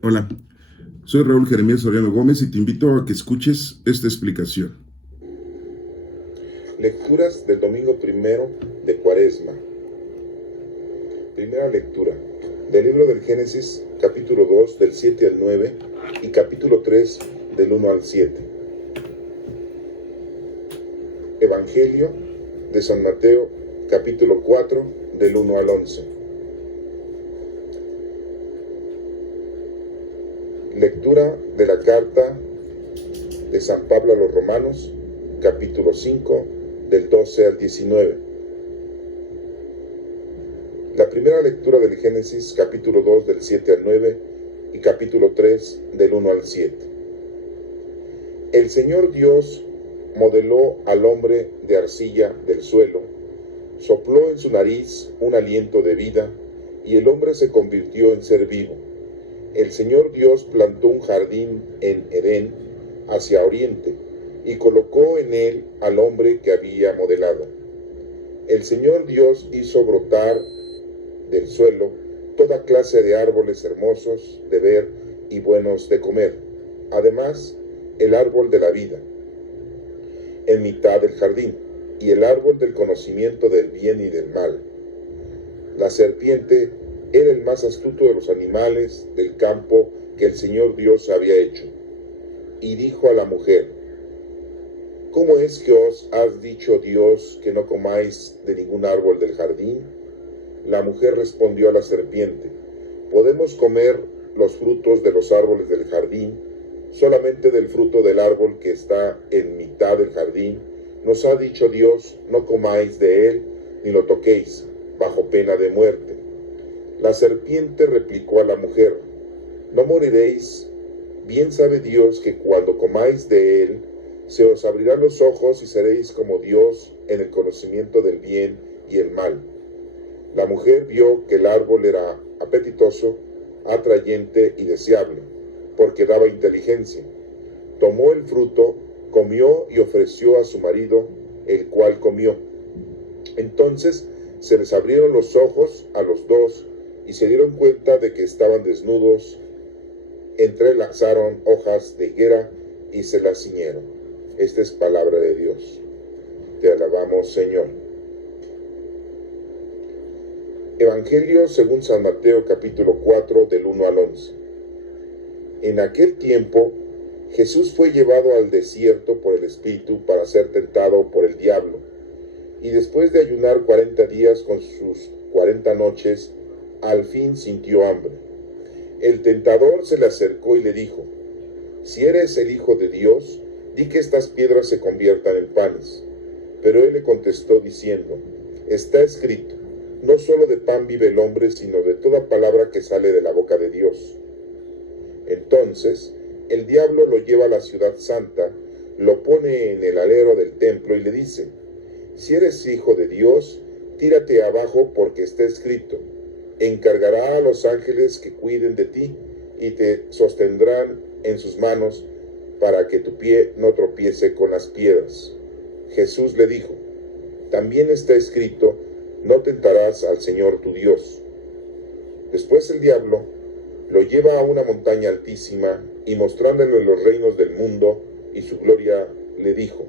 Hola, soy Raúl Jeremías Soriano Gómez y te invito a que escuches esta explicación. Lecturas del domingo primero de Cuaresma. Primera lectura del libro del Génesis, capítulo 2, del 7 al 9 y capítulo 3, del 1 al 7. Evangelio de San Mateo, capítulo 4, del 1 al 11. Lectura de la carta de San Pablo a los Romanos, capítulo 5, del 12 al 19. La primera lectura del Génesis, capítulo 2, del 7 al 9 y capítulo 3, del 1 al 7. El Señor Dios modeló al hombre de arcilla del suelo, sopló en su nariz un aliento de vida y el hombre se convirtió en ser vivo. El Señor Dios plantó un jardín en Edén hacia oriente y colocó en él al hombre que había modelado. El Señor Dios hizo brotar del suelo toda clase de árboles hermosos de ver y buenos de comer. Además, el árbol de la vida en mitad del jardín y el árbol del conocimiento del bien y del mal. La serpiente era el más astuto de los animales del campo que el Señor Dios había hecho. Y dijo a la mujer: ¿Cómo es que os has dicho Dios que no comáis de ningún árbol del jardín? La mujer respondió a la serpiente: podemos comer los frutos de los árboles del jardín, solamente del fruto del árbol que está en mitad del jardín. Nos ha dicho Dios: no comáis de él, ni lo toquéis, bajo pena de muerte. La serpiente replicó a la mujer: no moriréis. Bien sabe Dios que cuando comáis de él, se os abrirán los ojos y seréis como Dios en el conocimiento del bien y el mal. La mujer vio que el árbol era apetitoso, atrayente y deseable, porque daba inteligencia. Tomó el fruto, comió y ofreció a su marido, el cual comió. Entonces se les abrieron los ojos a los dos y se dieron cuenta de que estaban desnudos. Entrelazaron hojas de higuera y se las ciñeron. Esta es palabra de Dios. Te alabamos, Señor. Evangelio según San Mateo, capítulo 4, del 1 al 11. En aquel tiempo, Jesús fue llevado al desierto por el Espíritu para ser tentado por el diablo. Y después de ayunar 40 días con sus 40 noches, al fin sintió hambre. El tentador se le acercó y le dijo: si eres el Hijo de Dios, di que estas piedras se conviertan en panes. Pero él le contestó diciendo: está escrito, no solo de pan vive el hombre, sino de toda palabra que sale de la boca de Dios. Entonces el diablo lo lleva a la ciudad santa, lo pone en el alero del templo y le dice: si eres hijo de Dios, tírate abajo, porque está escrito, encargará a los ángeles que cuiden de ti y te sostendrán en sus manos para que tu pie no tropiece con las piedras. Jesús le dijo: también está escrito, no tentarás al Señor tu Dios. Después el diablo lo lleva a una montaña altísima y mostrándole los reinos del mundo y su gloria, le dijo: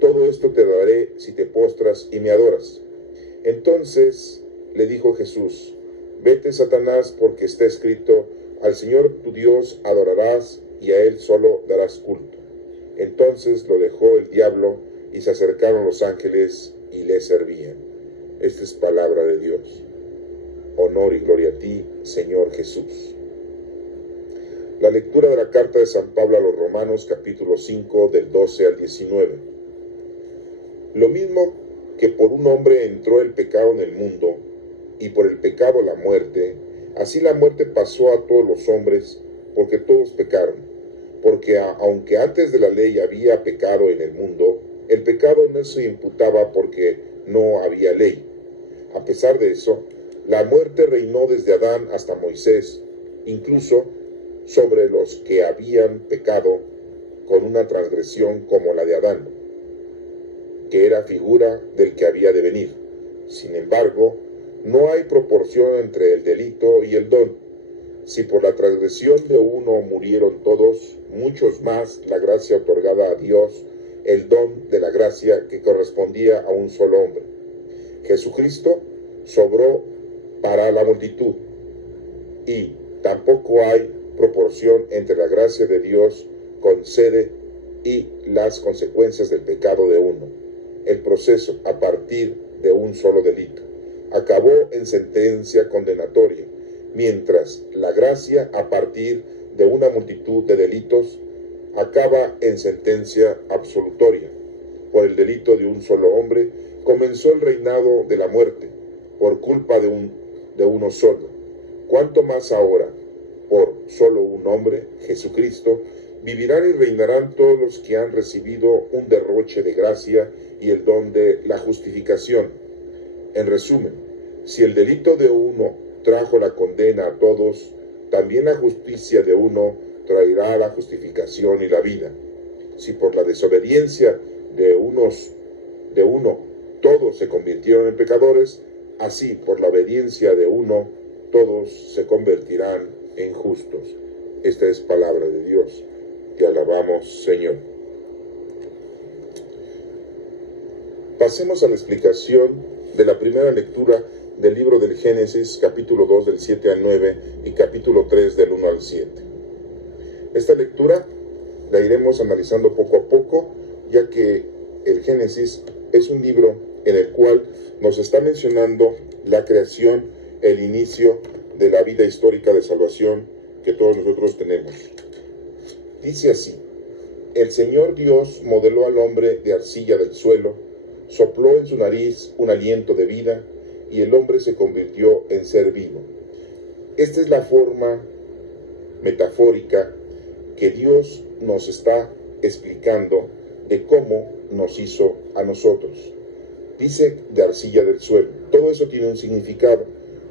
todo esto te daré si te postras y me adoras. Entonces le dijo Jesús: vete, Satanás, porque está escrito, al Señor tu Dios adorarás y a él solo darás culto. Entonces lo dejó el diablo y se acercaron los ángeles y le servían. Esta es palabra de Dios. Honor y gloria a ti, Señor Jesús. La lectura de la carta de San Pablo a los Romanos, capítulo 5, del 12 al 19. Lo mismo que por un hombre entró el pecado en el mundo, y por el pecado la muerte, así la muerte pasó a todos los hombres, porque todos pecaron. Porque aunque antes de la ley había pecado en el mundo, el pecado no se imputaba porque no había ley. A pesar de eso, la muerte reinó desde Adán hasta Moisés, incluso sobre los que habían pecado con una transgresión como la de Adán, que era figura del que había de venir. Sin embargo, no hay proporción entre el delito y el don. Si por la transgresión de uno murieron todos, muchos más la gracia otorgada a Dios, el don de la gracia que correspondía a un solo hombre. Jesucristo sobró para la multitud, y tampoco hay proporción entre la gracia de Dios concede y las consecuencias del pecado de uno. El proceso, a partir de un solo delito, acabó en sentencia condenatoria, mientras la gracia, a partir de una multitud de delitos, acaba en sentencia absolutoria. Por el delito de un solo hombre comenzó el reinado de la muerte, por culpa de uno solo. ¿Cuánto más ahora, por solo un hombre, Jesucristo, vivirán y reinarán todos los que han recibido un derroche de gracia y el don de la justificación? En resumen, si el delito de uno trajo la condena a todos, también la justicia de uno traerá la justificación y la vida. Si por la desobediencia de uno todos se convirtieron en pecadores, así por la obediencia de uno todos se convertirán en justos. Esta es palabra de Dios. Te alabamos, Señor. Pasemos a la explicación de la primera lectura del libro del Génesis, capítulo 2 del 7 al 9 y capítulo 3 del 1 al 7. Esta lectura la iremos analizando poco a poco, ya que el Génesis es un libro en el cual nos está mencionando la creación, el inicio de la vida histórica de salvación que todos nosotros tenemos. Dice así: el Señor Dios modeló al hombre de arcilla del suelo, sopló en su nariz un aliento de vida, y el hombre se convirtió en ser vivo. Esta es la forma metafórica que Dios nos está explicando de cómo nos hizo a nosotros. Dice de arcilla del suelo. Todo eso tiene un significado.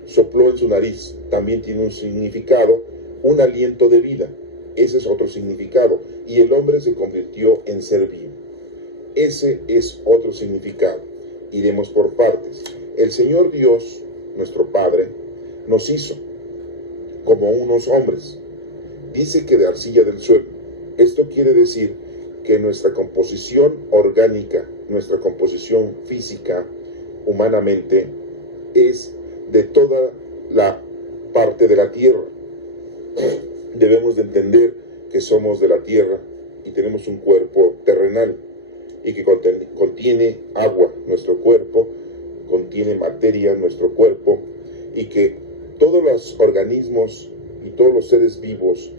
Sopló en su nariz, también tiene un significado, un aliento de vida. Ese es otro significado. Y el hombre se convirtió en ser vivo. Ese es otro significado. Iremos por partes. El Señor Dios, nuestro Padre, nos hizo como unos hombres. Dice que de arcilla del suelo. Esto quiere decir que nuestra composición orgánica, nuestra composición física, humanamente, es de toda la parte de la tierra. Debemos de entender que somos de la tierra y tenemos un cuerpo terrenal y que contiene agua nuestro cuerpo, contiene materia nuestro cuerpo, y que todos los organismos y todos los seres vivos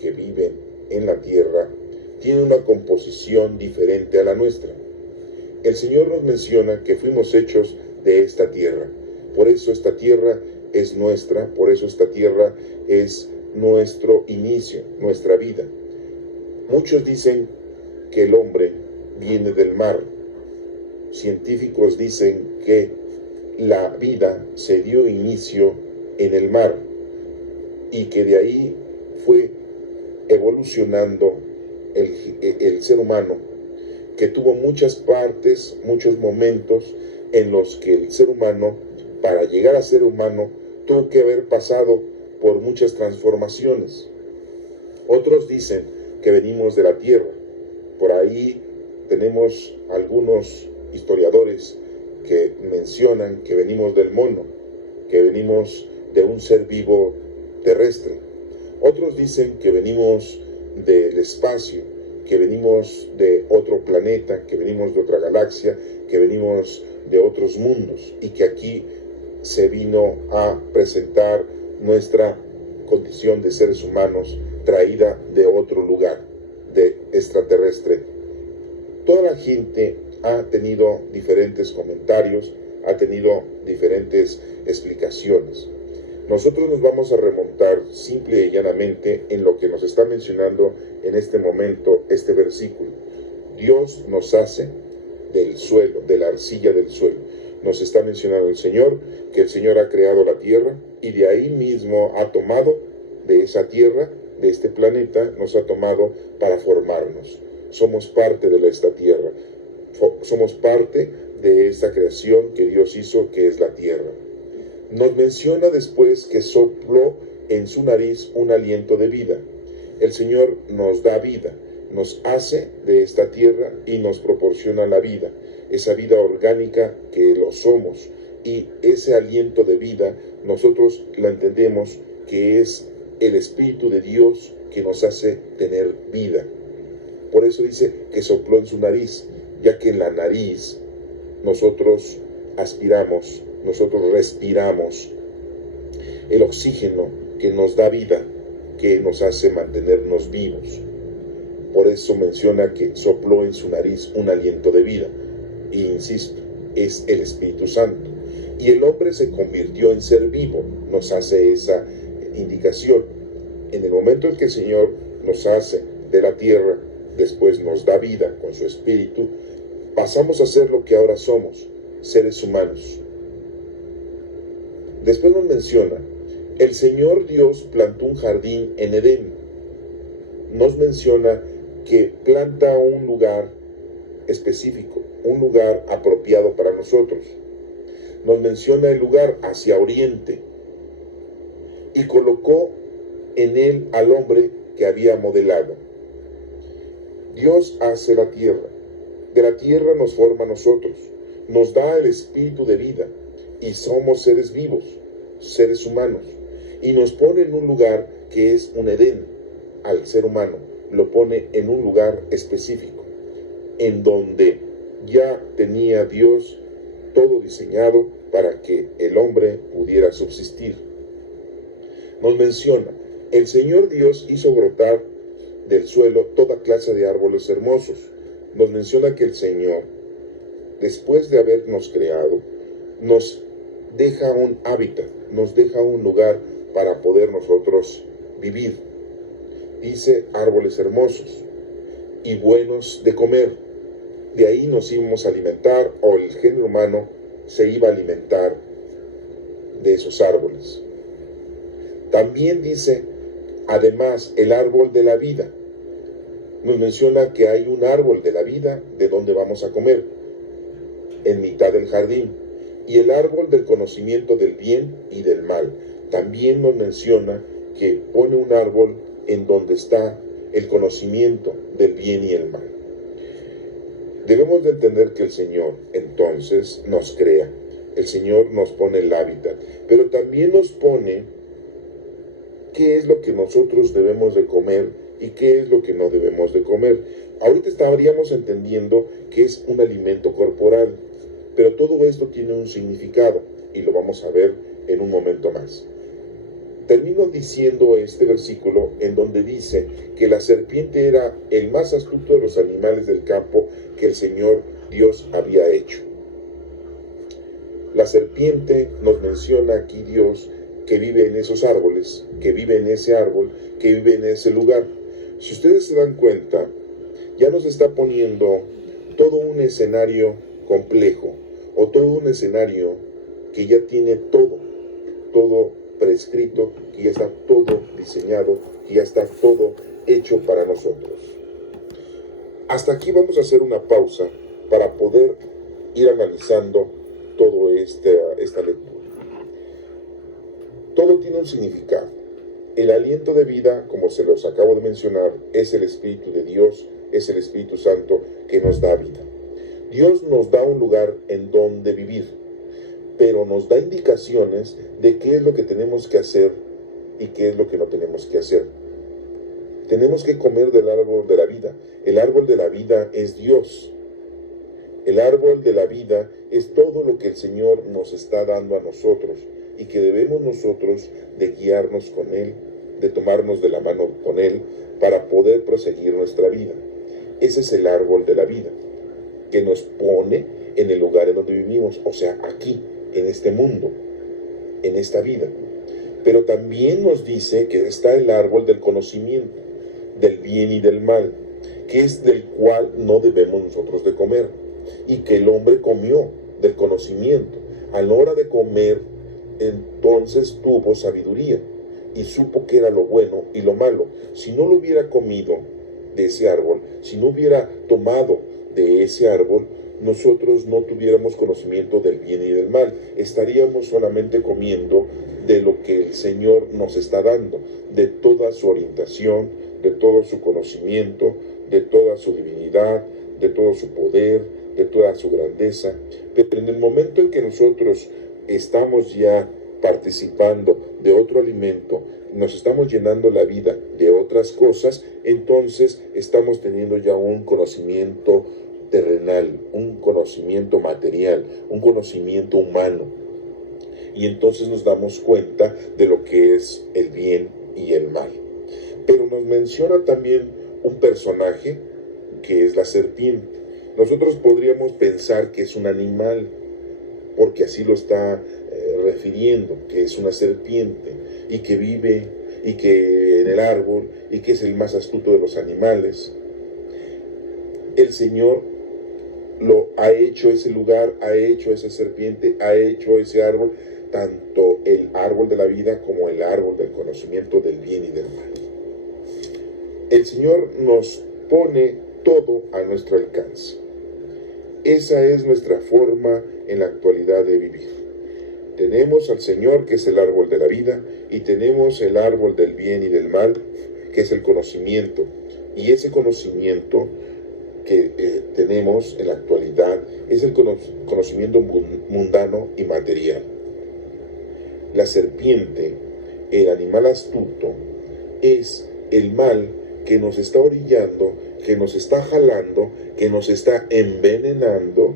que viven en la tierra tienen una composición diferente a la nuestra. El Señor nos menciona que fuimos hechos de esta tierra. Por eso esta tierra es nuestra, por eso esta tierra es nuestro inicio, nuestra vida. Muchos dicen que el hombre viene del mar. Científicos dicen que la vida se dio inicio en el mar y que de ahí fue evolucionando el ser humano, que tuvo muchas partes, muchos momentos en los que el ser humano, para llegar a ser humano, tuvo que haber pasado por muchas transformaciones. Otros dicen que venimos de la tierra. Por ahí tenemos algunos historiadores que mencionan que venimos del mono, que venimos de un ser vivo terrestre. Otros dicen que venimos del espacio, que venimos de otro planeta, que venimos de otra galaxia, que venimos de otros mundos y que aquí se vino a presentar nuestra condición de seres humanos traída de otro lugar, de extraterrestre. Toda la gente ha tenido diferentes comentarios, ha tenido diferentes explicaciones. Nosotros nos vamos a remontar simple y llanamente en lo que nos está mencionando en este momento este versículo. Dios nos hace del suelo, de la arcilla del suelo. Nos está mencionando el Señor, que el Señor ha creado la tierra y de ahí mismo ha tomado de esa tierra, de este planeta, nos ha tomado para formarnos. Somos parte de esta tierra. Somos parte de esta creación que Dios hizo, que es la tierra. Nos menciona después que sopló en su nariz un aliento de vida. El Señor nos da vida, nos hace de esta tierra y nos proporciona la vida, esa vida orgánica que lo somos. Y ese aliento de vida nosotros la entendemos que es el Espíritu de Dios que nos hace tener vida. Por eso dice que sopló en su nariz, ya que en la nariz nosotros aspiramos, nosotros respiramos el oxígeno que nos da vida, que nos hace mantenernos vivos. Por eso menciona que sopló en su nariz un aliento de vida. Y insisto, es el Espíritu Santo. Y el hombre se convirtió en ser vivo, nos hace esa indicación. En el momento en que el Señor nos hace de la tierra, después nos da vida con su Espíritu, pasamos a ser lo que ahora somos, seres humanos. Después nos menciona, el Señor Dios plantó un jardín en Edén. Nos menciona que planta un lugar específico, un lugar apropiado para nosotros. Nos menciona el lugar hacia oriente y colocó en él al hombre que había modelado. Dios hace la tierra, de la tierra nos forma a nosotros, nos da el espíritu de vida y somos seres vivos, seres humanos, y nos pone en un lugar que es un Edén al ser humano, lo pone en un lugar específico, en donde ya tenía Dios todo diseñado para que el hombre pudiera subsistir. Nos menciona, el Señor Dios hizo brotar del suelo toda clase de árboles hermosos. Nos menciona que el Señor, después de habernos creado, nos deja un hábitat, nos deja un lugar para poder nosotros vivir. Dice árboles hermosos y buenos de comer. De ahí nos íbamos a alimentar, o el género humano se iba a alimentar de esos árboles. También dice, además, el árbol de la vida. Nos menciona que hay un árbol de la vida de donde vamos a comer, en mitad del jardín. Y el árbol del conocimiento del bien y del mal. También nos menciona que pone un árbol en donde está el conocimiento del bien y el mal. Debemos de entender que el Señor entonces nos crea, el Señor nos pone el hábitat, pero también nos pone qué es lo que nosotros debemos de comer y qué es lo que no debemos de comer. Ahorita estaríamos entendiendo que es un alimento corporal, pero todo esto tiene un significado y lo vamos a ver en un momento más. Termino diciendo este versículo en donde dice que la serpiente era el más astuto de los animales del campo que el Señor Dios había hecho. La serpiente nos menciona aquí Dios que vive en esos árboles, que vive en ese árbol, que vive en ese lugar. Si ustedes se dan cuenta, ya nos está poniendo todo un escenario complejo o todo un escenario que ya tiene todo prescrito, que ya está todo diseñado, que ya está todo hecho para nosotros. Hasta aquí vamos a hacer una pausa para poder ir analizando todo esta lectura. Todo tiene un significado. El aliento de vida, como se los acabo de mencionar, es el Espíritu de Dios, es el Espíritu Santo que nos da vida. Dios nos da un lugar en donde vivir, pero nos da indicaciones de qué es lo que tenemos que hacer y qué es lo que no tenemos que hacer. Tenemos que comer del árbol de la vida. El árbol de la vida es Dios. El árbol de la vida es todo lo que el Señor nos está dando a nosotros y que debemos nosotros de guiarnos con Él, de tomarnos de la mano con Él para poder proseguir nuestra vida. Ese es el árbol de la vida que nos pone en el lugar en donde vivimos, o sea, aquí, en este mundo, en esta vida. Pero también nos dice que está el árbol del conocimiento, del bien y del mal, que es del cual no debemos nosotros de comer, y que el hombre comió del conocimiento. A la hora de comer, entonces tuvo sabiduría, y supo que era lo bueno y lo malo. Si no lo hubiera comido de ese árbol, si no hubiera tomado de ese árbol, nosotros no tuviéramos conocimiento del bien y del mal. Estaríamos solamente comiendo de lo que el Señor nos está dando, de toda su orientación, de todo su conocimiento, de toda su divinidad, de todo su poder, de toda su grandeza. Pero en el momento en que nosotros estamos ya participando de otro alimento, nos estamos llenando la vida de otras cosas, entonces estamos teniendo ya un conocimiento terrenal, un conocimiento material, un conocimiento humano. Y entonces nos damos cuenta de lo que es el bien y el mal. Pero nos menciona también un personaje que es la serpiente. Nosotros podríamos pensar que es un animal, porque así lo está refiriendo, que es una serpiente y que vive y que en el árbol y que es el más astuto de los animales. El Señor lo ha hecho ese lugar, ha hecho esa serpiente, ha hecho ese árbol, tanto el árbol de la vida como el árbol del conocimiento del bien y del mal. El Señor nos pone todo a nuestro alcance. Esa es nuestra forma en la actualidad de vivir. Tenemos al Señor, que es el árbol de la vida, y tenemos el árbol del bien y del mal, que es el conocimiento. Y ese conocimiento que tenemos en la actualidad es el conocimiento mundano y material. La serpiente, el animal astuto, es el mal que nos está orillando, que nos está jalando, que nos está envenenando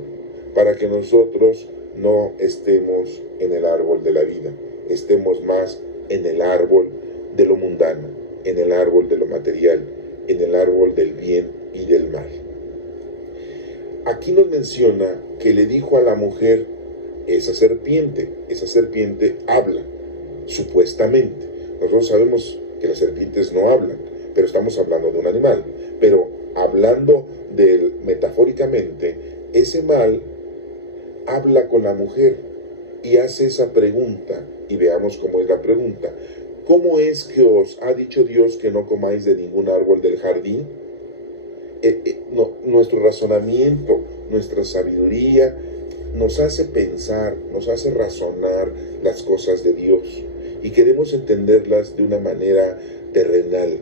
para que nosotros no estemos en el árbol de la vida, estemos más en el árbol de lo mundano, en el árbol de lo material, en el árbol del bien y del mal. Aquí nos menciona que le dijo a la mujer, esa serpiente habla, supuestamente. Nosotros sabemos que las serpientes no hablan, pero estamos hablando de un animal. Pero hablando metafóricamente, ese mal habla con la mujer y hace esa pregunta, y veamos cómo es la pregunta. ¿Cómo es que os ha dicho Dios que no comáis de ningún árbol del jardín? Nuestro razonamiento, nuestra sabiduría nos hace pensar, nos hace razonar las cosas de Dios y queremos entenderlas de una manera terrenal.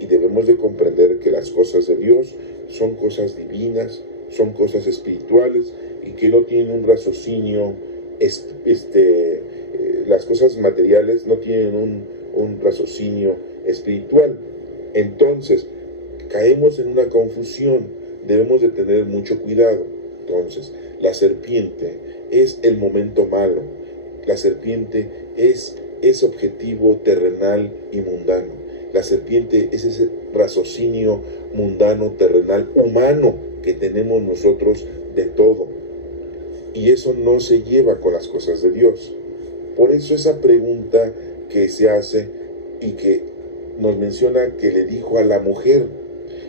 Y debemos de comprender que las cosas de Dios son cosas divinas, son cosas espirituales y que no tienen un raciocinio, las cosas materiales no tienen un raciocinio espiritual. Entonces, caemos en una confusión, debemos de tener mucho cuidado. Entonces, la serpiente es el momento malo, la serpiente es ese objetivo terrenal y mundano. La serpiente es ese raciocinio mundano, terrenal, humano que tenemos nosotros de todo. Y eso no se lleva con las cosas de Dios. Por eso esa pregunta que se hace y que nos menciona que le dijo a la mujer.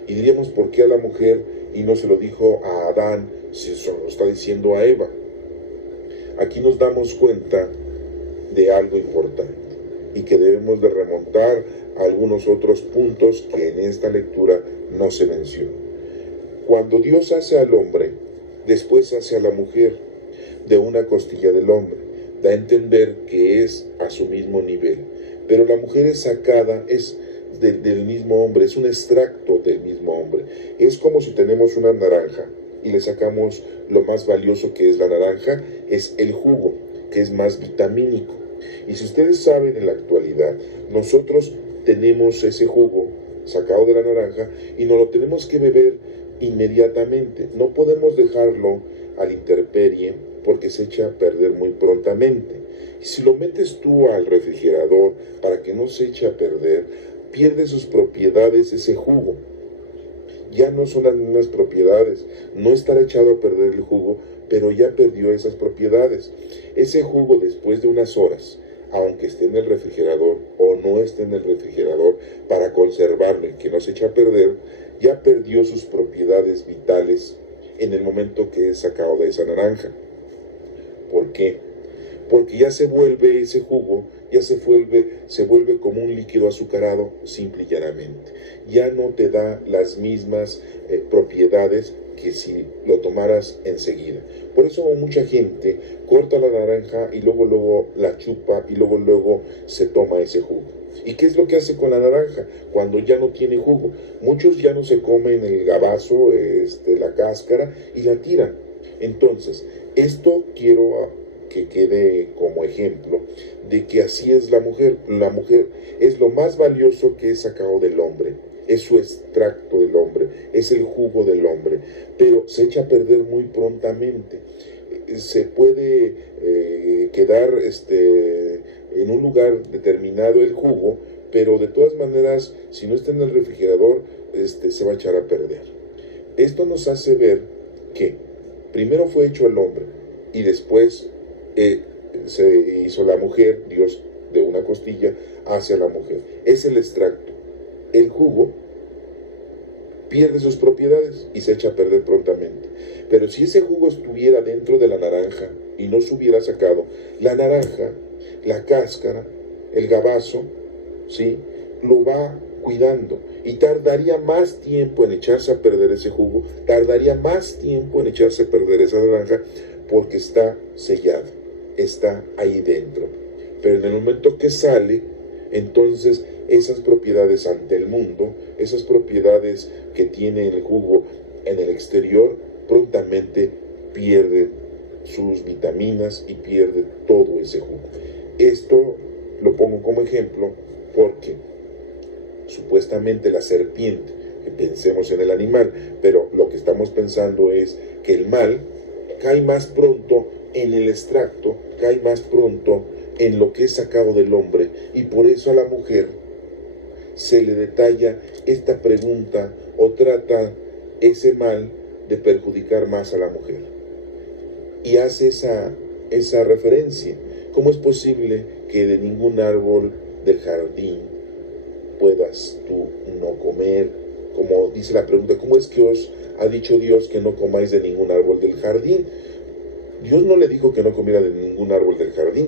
Y diríamos, ¿por qué a la mujer y no se lo dijo a Adán si eso lo está diciendo a Eva? Aquí nos damos cuenta de algo importante y que debemos de remontar a algunos otros puntos que en esta lectura no se mencionan. Cuando Dios hace al hombre, después hace a la mujer de una costilla del hombre. Da a entender que es a su mismo nivel. Pero la mujer es sacada, es del mismo hombre, es un extracto del mismo hombre. Es como si tenemos una naranja y le sacamos lo más valioso que es la naranja, es el jugo, que es más vitamínico. Y si ustedes saben, en la actualidad, nosotros tenemos ese jugo sacado de la naranja y nos lo tenemos que beber inmediatamente. No podemos dejarlo a la intemperie porque se echa a perder muy prontamente. Y si lo metes tú al refrigerador para que no se eche a perder, pierde sus propiedades ese jugo. Ya no son las mismas propiedades. No estará echado a perder el jugo, pero ya perdió esas propiedades. Ese jugo, después de unas horas, aunque esté en el refrigerador o no esté en el refrigerador, para conservarlo y que no se eche a perder, ya perdió sus propiedades vitales en el momento que es sacado de esa naranja. ¿Por qué? Porque ya se vuelve ese jugo, ya se vuelve como un líquido azucarado, simple y llanamente. Ya no te da las mismas propiedades que si lo tomaras enseguida. Por eso mucha gente corta la naranja y luego la chupa y luego se toma ese jugo. ¿Y qué es lo que hace con la naranja cuando ya no tiene jugo? Muchos ya no se comen el gabazo, la cáscara, y la tiran. Entonces, esto quiero que quede como ejemplo de que así es la mujer. La mujer es lo más valioso que es sacado del hombre. Es su extracto del hombre, es el jugo del hombre, pero se echa a perder muy prontamente. Se puede quedar en un lugar determinado el jugo, pero de todas maneras, si no está en el refrigerador, se va a echar a perder. Esto nos hace ver que primero fue hecho el hombre y después se hizo la mujer. Dios de una costilla hacia la mujer. Es el extracto. El jugo pierde sus propiedades y se echa a perder prontamente. Pero si ese jugo estuviera dentro de la naranja y no se hubiera sacado, la naranja, la cáscara, el gabazo, ¿sí?, lo va cuidando y tardaría más tiempo en echarse a perder ese jugo, tardaría más tiempo en echarse a perder esa naranja porque está sellado, está ahí dentro. Pero en el momento que sale, entonces esas propiedades ante el mundo, esas propiedades que tiene el jugo en el exterior, prontamente pierde sus vitaminas y pierde todo ese jugo. Esto lo pongo como ejemplo porque supuestamente la serpiente, que pensemos en el animal, pero lo que estamos pensando es que el mal cae más pronto en el extracto, cae más pronto en lo que es sacado del hombre, y por eso a la mujer se le detalla esta pregunta o trata ese mal de perjudicar más a la mujer. Y hace esa referencia. ¿Cómo es posible que de ningún árbol del jardín puedas tú no comer? Como dice la pregunta, ¿cómo es que os ha dicho Dios que no comáis de ningún árbol del jardín? Dios no le dijo que no comiera de ningún árbol del jardín.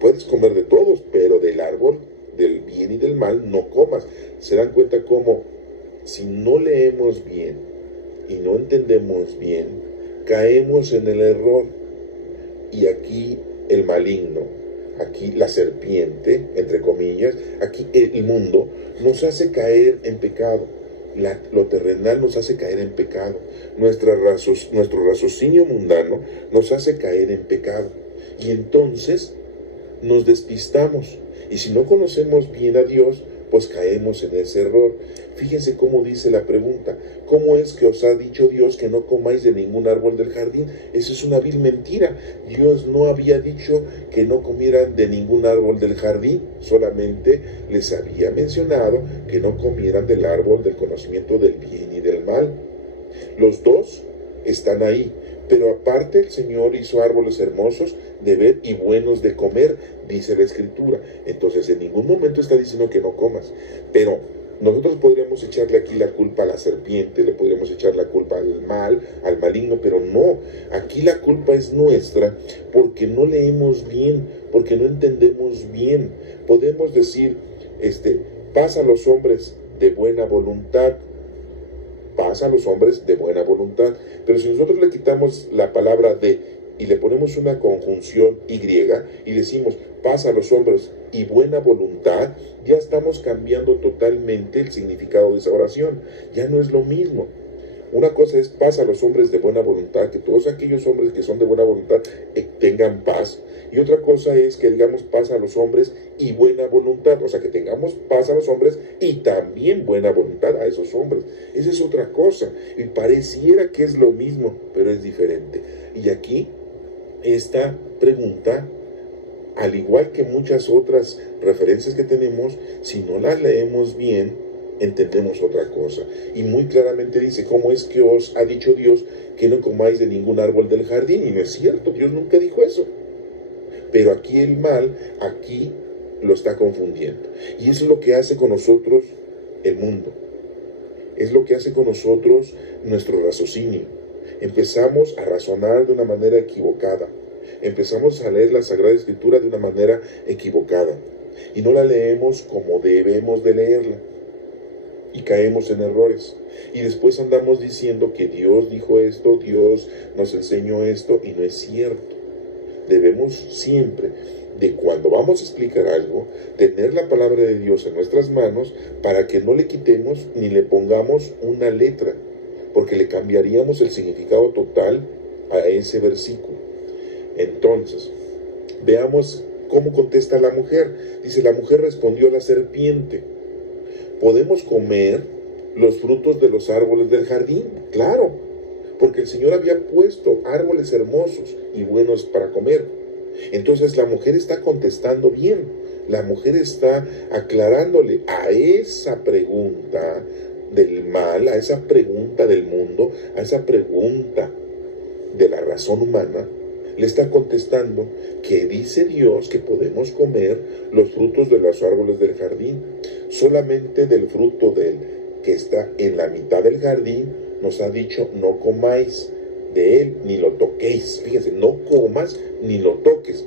Puedes comer de todos, pero del árbol del bien y del mal no comas. Se dan cuenta cómo si no leemos bien y no entendemos bien, caemos en el error. Y aquí el maligno, aquí la serpiente, entre comillas, aquí el mundo nos hace caer en pecado. Lo terrenal nos hace caer en pecado. Nuestro raciocinio mundano nos hace caer en pecado. Y entonces nos despistamos. Y si no conocemos bien a Dios, pues caemos en ese error. Fíjense cómo dice la pregunta. ¿Cómo es que os ha dicho Dios que no comáis de ningún árbol del jardín? Eso es una vil mentira. Dios no había dicho que no comieran de ningún árbol del jardín. Solamente les había mencionado que no comieran del árbol del conocimiento del bien y del mal. Los dos están ahí. Pero aparte el Señor hizo árboles hermosos de ver y buenos de comer, dice la Escritura. Entonces en ningún momento está diciendo que no comas. Pero nosotros podríamos echarle aquí la culpa a la serpiente, le podríamos echar la culpa al mal, al maligno, pero no. Aquí la culpa es nuestra porque no leemos bien, porque no entendemos bien. Podemos decir, pasa a los hombres de buena voluntad, pasa a los hombres de buena voluntad. Pero si nosotros le quitamos la palabra de y le ponemos una conjunción y y decimos pasa a los hombres y buena voluntad, ya estamos cambiando totalmente el significado de esa oración. Ya no es lo mismo. Una cosa es paz a los hombres de buena voluntad, que todos aquellos hombres que son de buena voluntad tengan paz. Y otra cosa es que digamos paz a los hombres y buena voluntad, o sea, que tengamos paz a los hombres y también buena voluntad a esos hombres. Esa es otra cosa. Y pareciera que es lo mismo, pero es diferente. Y aquí, esta pregunta, al igual que muchas otras referencias que tenemos, si no las leemos bien, entendemos otra cosa. Y muy claramente dice, ¿cómo es que os ha dicho Dios que no comáis de ningún árbol del jardín? Y no es cierto, Dios nunca dijo eso. Pero aquí el mal, aquí lo está confundiendo. Y eso es lo que hace con nosotros el mundo. Es lo que hace con nosotros nuestro raciocinio. Empezamos a razonar de una manera equivocada. Empezamos a leer la Sagrada Escritura de una manera equivocada. y no la leemos como debemos de leerla y caemos en errores. Y después andamos diciendo que Dios dijo esto, Dios nos enseñó esto, y no es cierto. Debemos siempre, de cuando vamos a explicar algo, tener la palabra de Dios en nuestras manos para que no le quitemos ni le pongamos una letra, porque le cambiaríamos el significado total a ese versículo. Entonces, veamos cómo contesta la mujer. Dice, la mujer respondió a la serpiente: ¿podemos comer los frutos de los árboles del jardín? Claro, porque el Señor había puesto árboles hermosos y buenos para comer. Entonces la mujer está contestando bien. La mujer está aclarándole a esa pregunta del mal, a esa pregunta del mundo, a esa pregunta de la razón humana. Le está contestando que dice Dios que podemos comer los frutos de los árboles del jardín. Solamente del fruto que está en la mitad del jardín nos ha dicho: no comáis de él ni lo toquéis. Fíjense, no comas ni lo toques,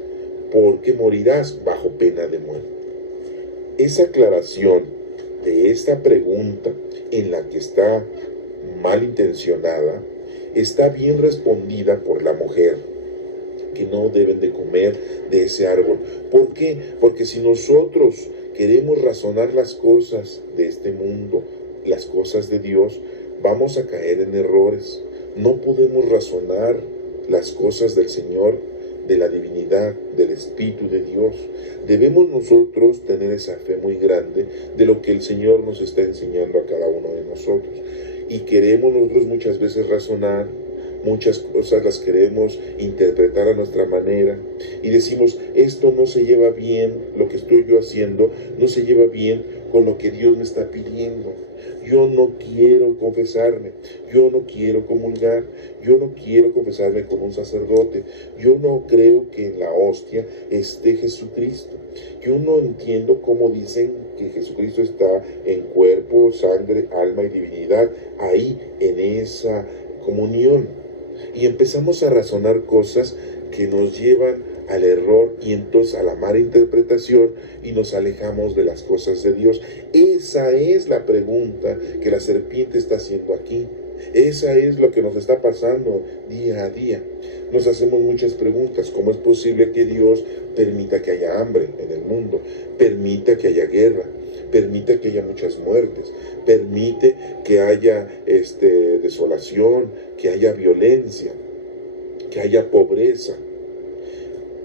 porque morirás bajo pena de muerte. Esa aclaración de esta pregunta, en la que está malintencionada, está bien respondida por la mujer, que no deben de comer de ese árbol. ¿Por qué? Porque si nosotros queremos razonar las cosas de este mundo, las cosas de Dios, vamos a caer en errores. No podemos razonar las cosas del Señor, de la divinidad, del Espíritu de Dios. Debemos nosotros tener esa fe muy grande de lo que el Señor nos está enseñando a cada uno de nosotros. Y queremos nosotros muchas veces razonar, muchas cosas las queremos interpretar a nuestra manera y decimos: esto no se lleva bien, lo que estoy yo haciendo no se lleva bien con lo que Dios me está pidiendo. Yo no quiero confesarme, yo no quiero comulgar, yo no quiero confesarme con un sacerdote, yo no creo que en la hostia esté Jesucristo. Yo no entiendo cómo dicen que Jesucristo está en cuerpo, sangre, alma y divinidad, ahí en esa comunión. Y empezamos a razonar cosas que nos llevan al error y entonces a la mala interpretación, y nos alejamos de las cosas de Dios. Esa es la pregunta que la serpiente está haciendo aquí. Esa es lo que nos está pasando día a día. Nos hacemos muchas preguntas. ¿Cómo es posible que Dios permita que haya hambre en el mundo? Permita que haya guerra, permite que haya muchas muertes, permite que haya desolación, que haya violencia, que haya pobreza.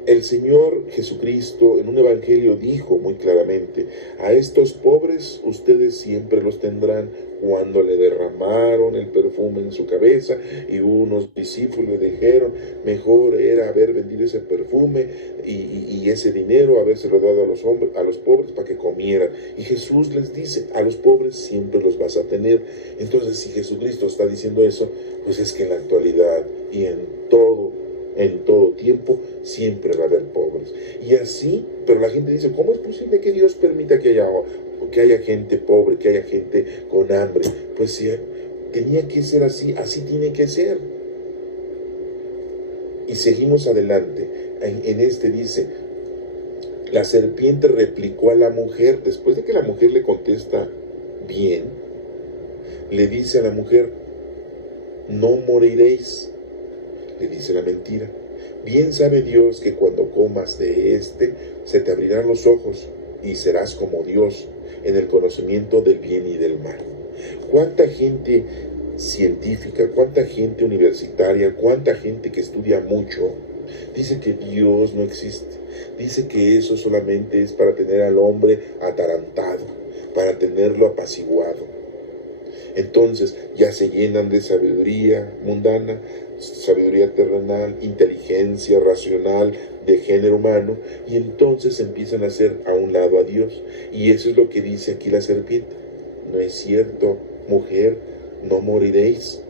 El Señor Jesucristo en un evangelio dijo muy claramente: a estos pobres ustedes siempre los tendrán. Cuando le derramaron el perfume en su cabeza y unos discípulos le dijeron: mejor era haber vendido ese perfume y ese dinero, habérselo dado a los pobres para que comieran. Y Jesús les dice: a los pobres siempre los vas a tener. Entonces, si Jesucristo está diciendo eso, pues es que en la actualidad y en todo tiempo siempre va a haber pobres. Y así, pero la gente dice: ¿cómo es posible que Dios permita que haya gente pobre, que haya gente con hambre? Pues sí, tenía que ser así, así tiene que ser. Y seguimos adelante. Dice: la serpiente replicó a la mujer, después de que la mujer le contesta bien, le dice a la mujer: no moriréis. Le dice la mentira: bien sabe Dios que cuando comas de se te abrirán los ojos y serás como Dios en el conocimiento del bien y del mal. ¿Cuánta gente científica, cuánta gente universitaria, cuánta gente que estudia mucho dice que Dios no existe? Dice que eso solamente es para tener al hombre atarantado, para tenerlo apaciguado. Entonces ya se llenan de sabiduría mundana, sabiduría terrenal, inteligencia racional de género humano, y entonces empiezan a hacer a un lado a Dios. Y eso es lo que dice aquí la serpiente: no es cierto, mujer, no moriréis.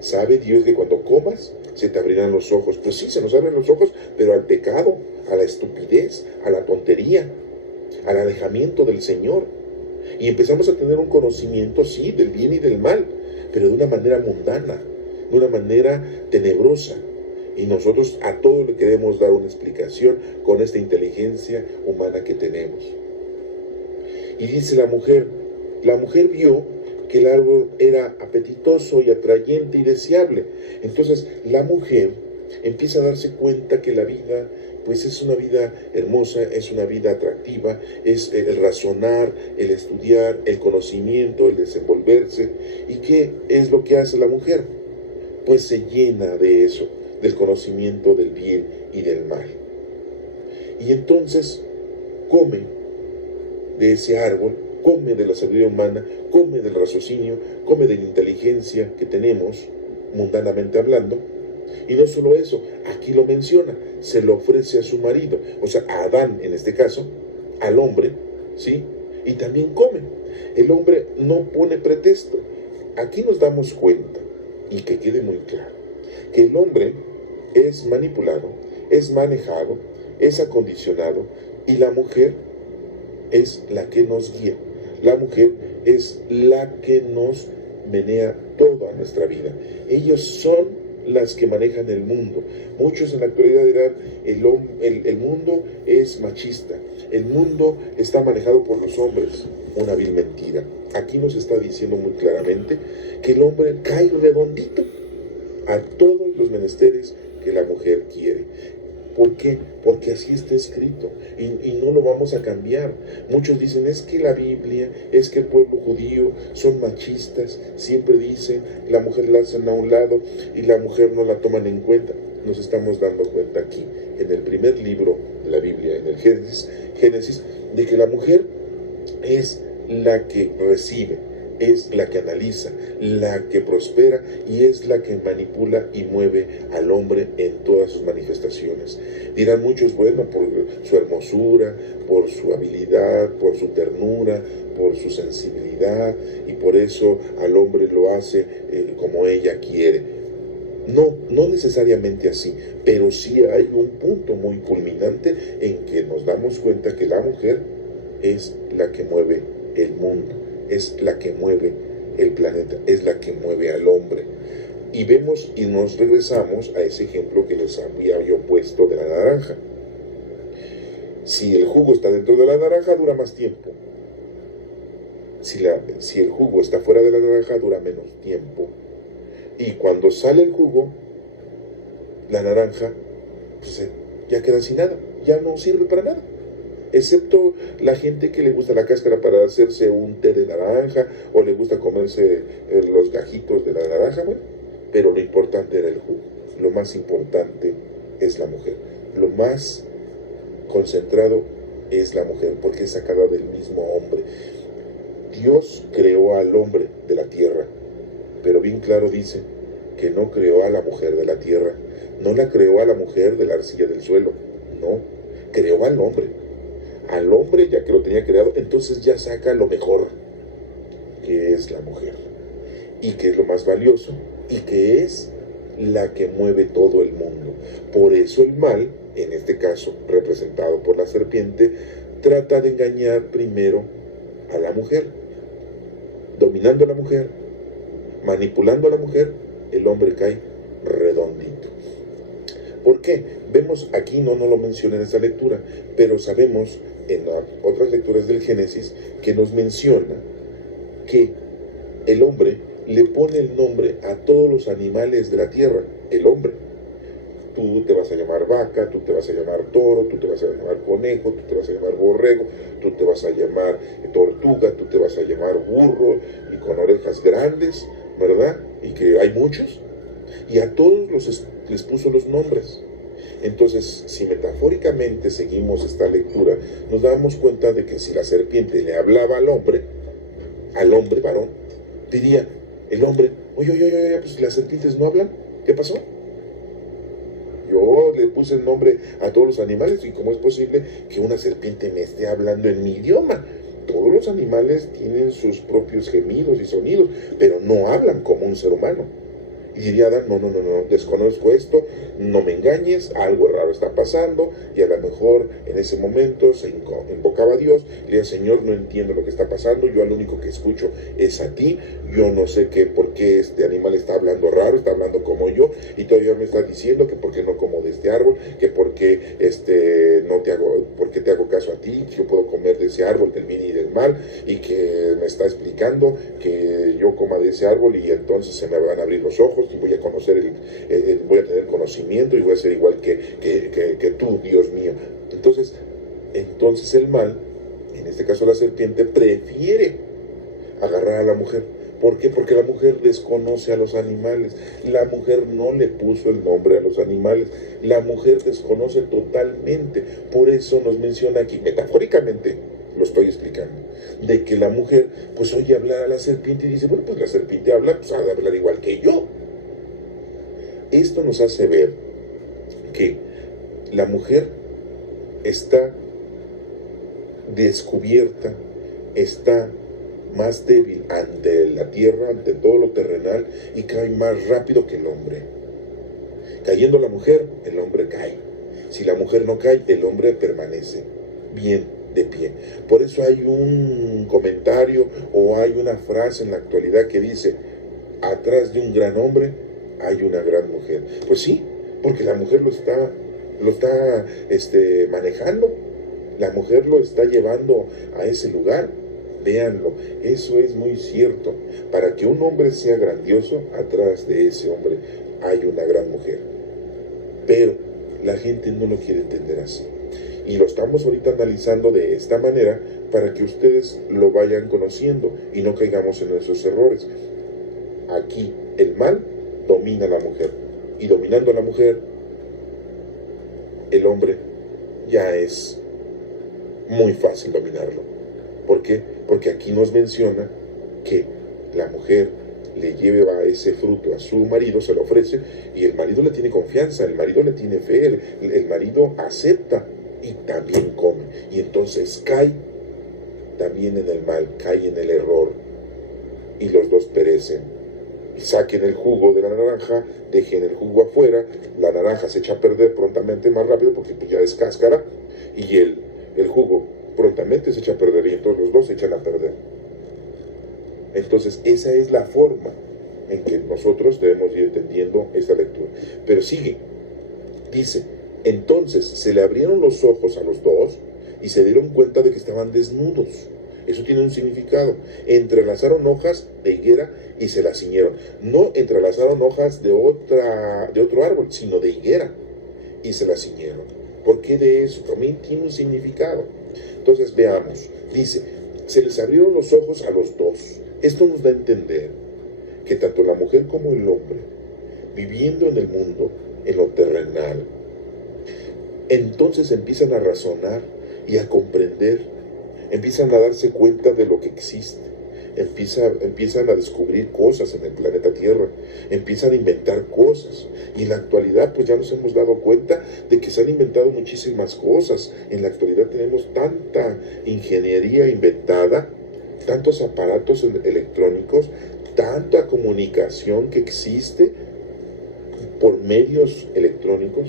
¿Sabe Dios que cuando comas se te abrirán los ojos? Pues sí, se nos abren los ojos, pero al pecado, a la estupidez, a la tontería, al alejamiento del Señor. Y empezamos a tener un conocimiento, sí, del bien y del mal, pero de una manera mundana, de una manera tenebrosa. Y nosotros a todo le queremos dar una explicación con esta inteligencia humana que tenemos. Y dice la mujer vio que el árbol era apetitoso y atrayente y deseable. Entonces la mujer empieza a darse cuenta que la vida, pues es una vida hermosa, es una vida atractiva, es el razonar, el estudiar, el conocimiento, el desenvolverse. ¿Y qué es lo que hace la mujer? Pues se llena de eso, del conocimiento del bien y del mal. Y entonces come de ese árbol, come de la sabiduría humana, come del raciocinio, come de la inteligencia que tenemos, mundanamente hablando. Y no solo eso, aquí lo menciona, se lo ofrece a su marido, o sea, a Adán en este caso, al hombre, ¿sí? Y también come. El hombre no pone pretexto. Aquí nos damos cuenta, y que quede muy claro, que el hombre es manipulado, es manejado, es acondicionado, y la mujer es la que nos guía. La mujer es la que nos menea toda nuestra vida. Ellos son las que manejan el mundo. Muchos en la actualidad dirán, el mundo es machista, el mundo está manejado por los hombres. Una vil mentira. Aquí nos está diciendo muy claramente que el hombre cae redondito a todos los menesteres que la mujer quiere. ¿Por qué? Porque así está escrito y no lo vamos a cambiar. Muchos dicen, es que la Biblia, es que el pueblo judío son machistas, siempre dicen, la mujer la hacen a un lado y la mujer no la toman en cuenta. Nos estamos dando cuenta aquí, en el primer libro de la Biblia, en el Génesis, de que la mujer es la que recibe, es la que analiza, la que prospera y es la que manipula y mueve al hombre en todas sus manifestaciones. Dirán muchos, bueno, por su hermosura, por su habilidad, por su ternura, por su sensibilidad, y por eso al hombre lo hace como ella quiere. No necesariamente así, pero sí hay un punto muy culminante en que nos damos cuenta que la mujer es la que mueve el mundo, es la que mueve el planeta, es la que mueve al hombre. Y vemos y nos regresamos a ese ejemplo que les había yo puesto de la naranja. Si el jugo está dentro de la naranja, dura más tiempo. Si el jugo está fuera de la naranja, dura menos tiempo. Y cuando sale el jugo, la naranja, pues, ya queda sin nada, ya no sirve para nada. Excepto la gente que le gusta la cáscara para hacerse un té de naranja o le gusta comerse los gajitos de la naranja, bueno, pero lo importante era el jugo. Lo más importante es la mujer. Lo más concentrado es la mujer porque es sacada del mismo hombre. Dios creó al hombre de la tierra, pero bien claro dice que no creó a la mujer de la tierra, no la creó a la mujer de la arcilla del suelo, no, creó al hombre. Al hombre, ya que lo tenía creado, entonces ya saca lo mejor, que es la mujer, y que es lo más valioso, y que es la que mueve todo el mundo. Por eso el mal, en este caso representado por la serpiente, trata de engañar primero a la mujer, dominando a la mujer, manipulando a la mujer, el hombre cae redondito. ¿Por qué? Vemos aquí, no lo mencioné en esta lectura, pero sabemos en otras lecturas del Génesis que nos menciona que el hombre le pone el nombre a todos los animales de la tierra, el hombre. Tú te vas a llamar vaca, tú te vas a llamar toro, tú te vas a llamar conejo, tú te vas a llamar borrego, tú te vas a llamar tortuga, tú te vas a llamar burro y con orejas grandes, ¿verdad? Y que hay muchos. Y a todos les puso los nombres. Entonces, si metafóricamente seguimos esta lectura, nos damos cuenta de que si la serpiente le hablaba al hombre varón, diría el hombre, oye, pues las serpientes no hablan, ¿qué pasó? Yo le puse el nombre a todos los animales y ¿cómo es posible que una serpiente me esté hablando en mi idioma? Todos los animales tienen sus propios gemidos y sonidos, pero no hablan como un ser humano. Y diría Adán, no, desconozco esto, no me engañes, algo raro está pasando, y a lo mejor en ese momento se invocaba a Dios, y diría, Señor, no entiendo lo que está pasando, yo lo único que escucho es a ti, yo no sé por qué este animal está hablando raro, está hablando como yo, y todavía me está diciendo que por qué no como de este árbol, que por qué te hago caso a ti, que yo puedo comer de ese árbol del bien y del mal, y que me está explicando que yo coma de ese árbol y entonces se me van a abrir los ojos y voy a conocer voy a tener conocimiento y voy a ser igual que tú, Dios mío. Entonces el mal, en este caso la serpiente, prefiere agarrar a la mujer. ¿Por qué? Porque la mujer desconoce a los animales. La mujer no le puso el nombre a los animales. La mujer desconoce totalmente. Por eso nos menciona aquí, metafóricamente, lo estoy explicando, de que la mujer pues oye hablar a la serpiente y dice, bueno, pues la serpiente habla, pues ha de hablar igual que yo. Esto nos hace ver que la mujer está descubierta, está más débil ante la tierra, ante todo lo terrenal, y cae más rápido que el hombre. Cayendo la mujer, el hombre cae. Si la mujer no cae, el hombre permanece bien de pie. Por eso hay un comentario o hay una frase en la actualidad que dice, atrás de un gran hombre hay una gran mujer. Pues sí, porque la mujer lo está manejando. La mujer lo está llevando a ese lugar. Véanlo, eso es muy cierto. Para que un hombre sea grandioso, atrás de ese hombre hay una gran mujer. Pero la gente no lo quiere entender así. Y lo estamos ahorita analizando de esta manera para que ustedes lo vayan conociendo y no caigamos en esos errores. Aquí el mal domina a la mujer. Y dominando a la mujer, el hombre ya es muy fácil dominarlo. ¿Por qué? Porque aquí nos menciona que la mujer le lleva ese fruto a su marido, se lo ofrece, y el marido le tiene confianza, el marido le tiene fe, el marido acepta y también come. Y entonces cae también en el mal, cae en el error, y los dos perecen. Saquen el jugo de la naranja, dejen el jugo afuera, la naranja se echa a perder prontamente más rápido porque pues ya es cáscara, y el jugo prontamente se echa a perder, y entonces los dos se echan a perder. Entonces esa es la forma en que nosotros debemos ir entendiendo esta lectura. Pero sigue, dice, entonces se le abrieron los ojos a los dos y se dieron cuenta de que estaban desnudos. Eso tiene un significado. Entrelazaron hojas de higuera y se las ciñeron. No entrelazaron hojas de otro árbol, sino de higuera y se las ciñeron. ¿Por qué de eso? También tiene un significado. Entonces veamos, dice, se les abrieron los ojos a los dos. Esto nos da a entender que tanto la mujer como el hombre, viviendo en el mundo, en lo terrenal, entonces empiezan a razonar y a comprender, empiezan a darse cuenta de lo que existe, empiezan a descubrir cosas en el planeta Tierra, empiezan a inventar cosas. Y en la actualidad pues ya nos hemos dado cuenta de que se han inventado muchísimas cosas. En la actualidad tenemos tanta ingeniería inventada, tantos aparatos electrónicos, tanta comunicación que existe por medios electrónicos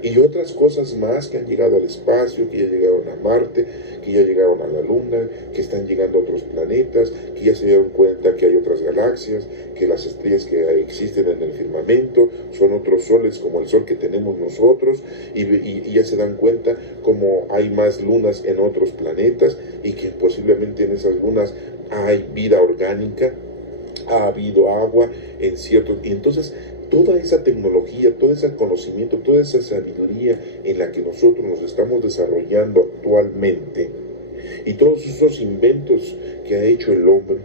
y otras cosas más que han llegado al espacio, que ya llegaron a Marte, que ya llegaron a la Luna, que están llegando a otros planetas, que ya se dieron cuenta que hay otras galaxias, que las estrellas que existen en el firmamento son otros soles como el sol que tenemos nosotros, y ya se dan cuenta como hay más lunas en otros planetas y que posiblemente en esas lunas hay vida orgánica, ha habido agua en ciertos... Y entonces toda esa tecnología, todo ese conocimiento, toda esa sabiduría en la que nosotros nos estamos desarrollando actualmente, y todos esos inventos que ha hecho el hombre,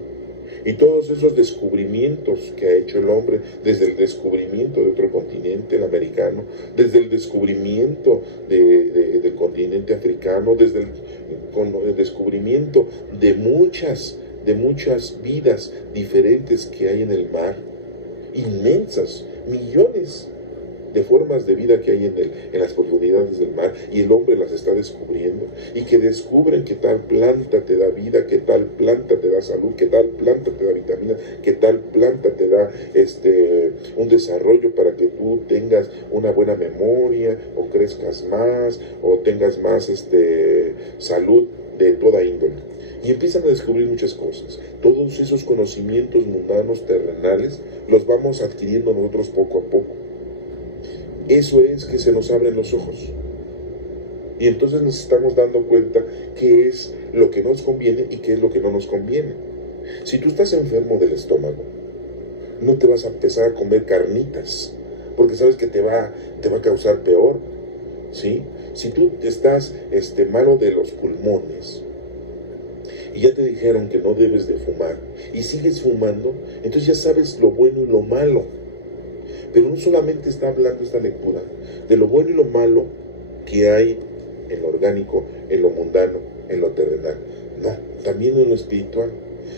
y todos esos descubrimientos que ha hecho el hombre, desde el descubrimiento de otro continente, el americano, desde el descubrimiento del continente africano, desde el descubrimiento de muchas vidas diferentes que hay en el mar, inmensas, millones de formas de vida que hay en las profundidades del mar, y el hombre las está descubriendo, y que descubren que tal planta te da vida, que tal planta te da salud, que tal planta te da vitaminas, que tal planta te da un desarrollo para que tú tengas una buena memoria, o crezcas más, o tengas más salud de toda índole. Y empiezan a descubrir muchas cosas. Todos esos conocimientos mundanos, terrenales, los vamos adquiriendo nosotros poco a poco. Eso es que se nos abren los ojos. Y entonces nos estamos dando cuenta qué es lo que nos conviene y qué es lo que no nos conviene. Si tú estás enfermo del estómago, no te vas a empezar a comer carnitas, porque sabes que te va a causar peor, ¿sí? Si tú estás malo de los pulmones, y ya te dijeron que no debes de fumar, y sigues fumando, entonces ya sabes lo bueno y lo malo. Pero no solamente está hablando esta lectura de lo bueno y lo malo que hay en lo orgánico, en lo mundano, en lo terrenal. No, también en lo espiritual.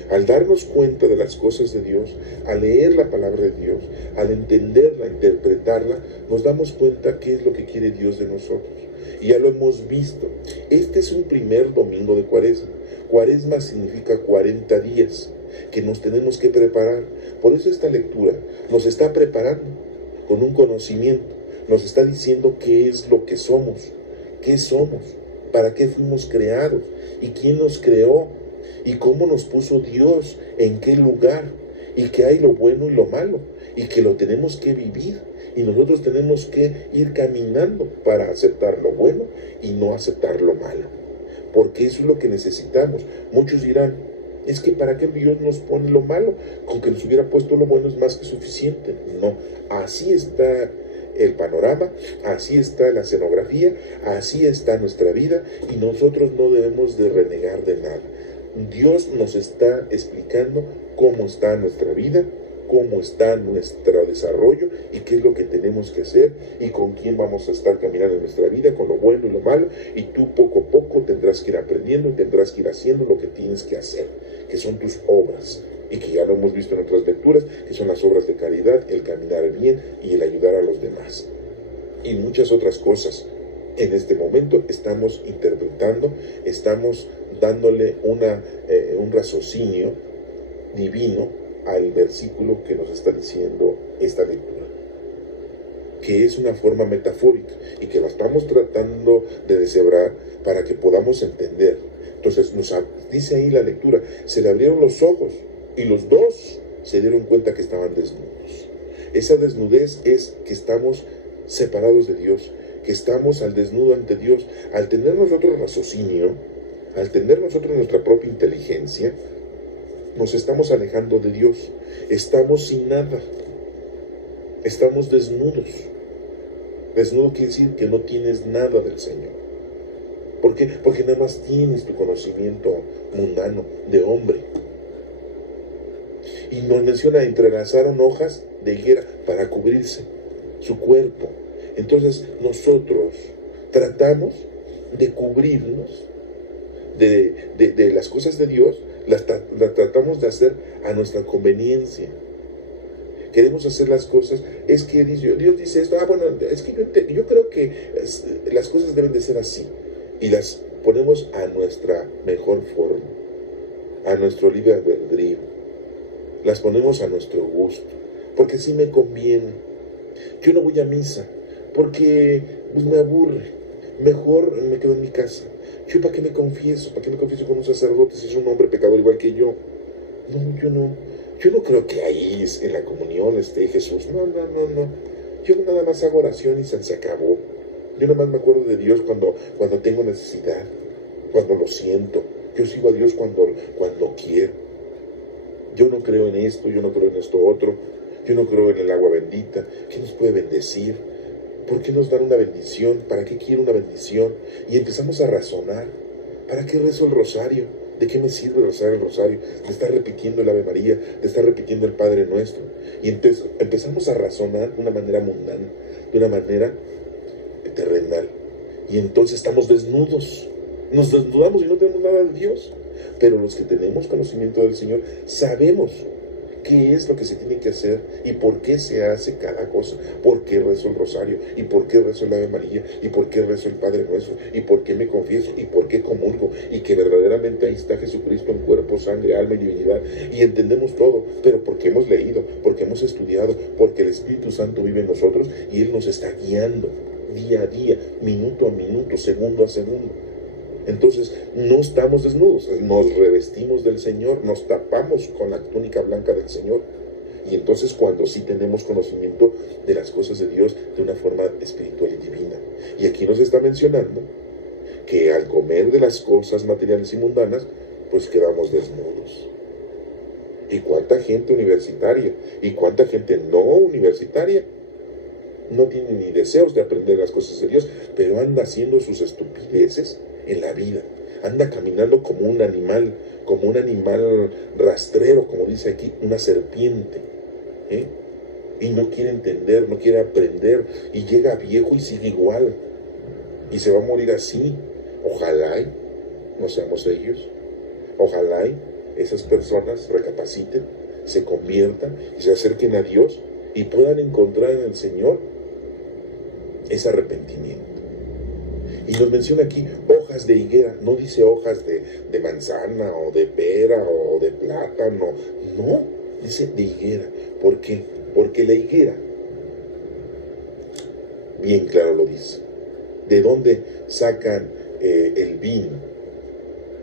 Al darnos cuenta de las cosas de Dios, al leer la palabra de Dios, al entenderla, interpretarla, nos damos cuenta qué es lo que quiere Dios de nosotros. Y ya lo hemos visto. Este es un primer domingo de Cuaresma. Cuaresma significa 40 días que nos tenemos que preparar. Por eso esta lectura nos está preparando con un conocimiento. Nos está diciendo qué es lo que somos, qué somos, para qué fuimos creados y quién nos creó y cómo nos puso Dios, en qué lugar, y que hay lo bueno y lo malo, y que lo tenemos que vivir. Y nosotros tenemos que ir caminando para aceptar lo bueno y no aceptar lo malo. Porque eso es lo que necesitamos. Muchos dirán, es que ¿para qué Dios nos pone lo malo? Con que nos hubiera puesto lo bueno es más que suficiente. No, así está el panorama, así está la escenografía, así está nuestra vida, y nosotros no debemos de renegar de nada. Dios nos está explicando cómo está nuestra vida, cómo está nuestro desarrollo y qué es lo que tenemos que hacer y con quién vamos a estar caminando en nuestra vida, con lo bueno y lo malo, y tú poco a poco tendrás que ir aprendiendo y tendrás que ir haciendo lo que tienes que hacer, que son tus obras, y que ya lo hemos visto en otras lecturas, que son las obras de caridad, el caminar bien y el ayudar a los demás, y muchas otras cosas. En este momento estamos interpretando, estamos dándole un raciocinio divino al versículo que nos está diciendo esta lectura, que es una forma metafórica y que la estamos tratando de deshebrar para que podamos entender. Entonces nos dice ahí la lectura, se le abrieron los ojos y los dos se dieron cuenta que estaban desnudos. Esa desnudez es que estamos separados de Dios, que estamos al desnudo ante Dios. Al tener nosotros raciocinio, al tener nosotros nuestra propia inteligencia, nos estamos alejando de Dios, estamos sin nada, estamos desnudos. Desnudo quiere decir que no tienes nada del Señor. ¿Por qué? Porque nada más tienes tu conocimiento mundano de hombre. Y nos menciona, entrelazaron hojas de higuera para cubrirse su cuerpo. Entonces nosotros tratamos de cubrirnos de las cosas de Dios, las tratamos de hacer a nuestra conveniencia. Queremos hacer las cosas, es que Dios dice esto, bueno, es que yo creo que las cosas deben de ser así, y las ponemos a nuestra mejor forma, a nuestro libre albedrío, las ponemos a nuestro gusto, porque así me conviene. Yo no voy a misa, porque pues, me aburre, mejor me quedo en mi casa. ¿Yo para qué me confieso? ¿Para qué me confieso con un sacerdote si es un hombre pecador igual que yo? No, yo no creo que ahí en la comunión esté Jesús. No. Yo nada más hago oración y se acabó. Yo nada más me acuerdo de Dios cuando tengo necesidad, cuando lo siento. Yo sigo a Dios cuando quiero. Yo no creo en esto, yo no creo en esto otro. Yo no creo en el agua bendita. ¿Qué nos puede bendecir? ¿Por qué nos dan una bendición? ¿Para qué quiero una bendición? Y empezamos a razonar. ¿Para qué rezo el rosario? ¿De qué me sirve rezar el rosario? De estar repitiendo el Ave María, de estar repitiendo el Padre Nuestro. Y entonces empezamos a razonar de una manera mundana, de una manera terrenal. Y entonces estamos desnudos. Nos desnudamos y no tenemos nada de Dios. Pero los que tenemos conocimiento del Señor sabemos qué es lo que se tiene que hacer y por qué se hace cada cosa. ¿Por qué rezo el rosario? ¿Y por qué rezo el Ave María? ¿Y por qué rezo el Padre Nuestro? ¿Y por qué me confieso? ¿Y por qué comulgo? Y que verdaderamente ahí está Jesucristo en cuerpo, sangre, alma y divinidad. Y entendemos todo, pero porque hemos leído, porque hemos estudiado, porque el Espíritu Santo vive en nosotros y Él nos está guiando día a día, minuto a minuto, segundo a segundo. Entonces no estamos desnudos, nos revestimos del Señor, nos tapamos con la túnica blanca del Señor. Y entonces cuando sí tenemos conocimiento de las cosas de Dios de una forma espiritual y divina. Y aquí nos está mencionando que al comer de las cosas materiales y mundanas, pues quedamos desnudos. ¿Y cuánta gente universitaria y cuánta gente no universitaria no tiene ni deseos de aprender las cosas de Dios, pero anda haciendo sus estupideces en la vida? Anda caminando como un animal rastrero, como dice aquí, una serpiente, ¿eh? Y no quiere entender, no quiere aprender, y llega viejo y sigue igual, y se va a morir así. Ojalá no seamos ellos. Ojalá esas personas recapaciten, se conviertan y se acerquen a Dios y puedan encontrar en el Señor ese arrepentimiento. Y nos menciona aquí hojas de higuera, no dice hojas de manzana o de pera o de plátano, no, dice de higuera. ¿Por qué? Porque la higuera, bien claro lo dice, ¿de dónde sacan el vino?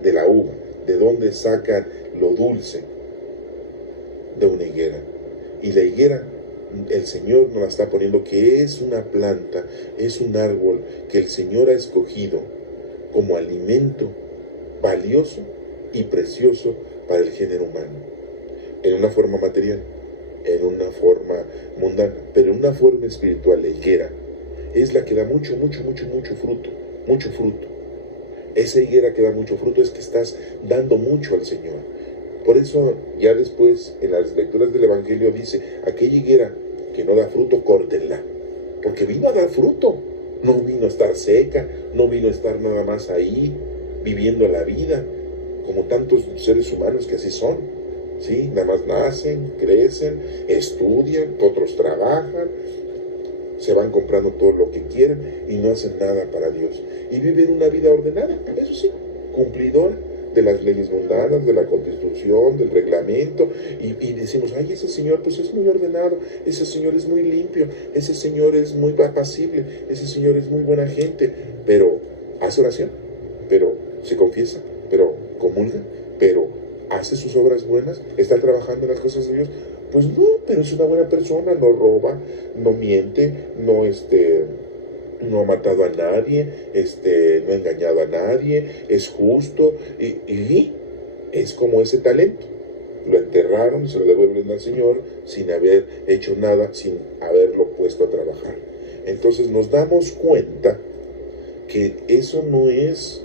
De la uva. ¿De dónde sacan lo dulce? De una higuera. Y la higuera, el Señor nos la está poniendo, que es una planta, es un árbol que el Señor ha escogido como alimento valioso y precioso para el género humano, en una forma material, en una forma mundana, pero en una forma espiritual. La higuera es la que da mucho fruto. Esa higuera que da mucho fruto es que estás dando mucho al Señor. Por eso ya después en las lecturas del Evangelio dice, aquella higuera que no da fruto, córtenla, porque vino a dar fruto, no vino a estar seca, no vino a estar nada más ahí viviendo la vida como tantos seres humanos que así son, ¿sí? Nada más nacen, crecen, estudian, otros trabajan, se van comprando todo lo que quieren y no hacen nada para Dios, y viven una vida ordenada, eso sí, cumplidora de las leyes mundanas, de la Constitución, del reglamento, y decimos, ay, ese señor pues es muy ordenado, ese señor es muy limpio, ese señor es muy apacible, ese señor es muy buena gente, pero hace oración, pero se confiesa, pero comulga, pero hace sus obras buenas, está trabajando en las cosas de Dios. Pues no, pero es una buena persona, no roba, no miente, no ha matado a nadie, no ha engañado a nadie, es justo, y es como ese talento. Lo enterraron, se lo devuelven al Señor sin haber hecho nada, sin haberlo puesto a trabajar. Entonces nos damos cuenta que eso no es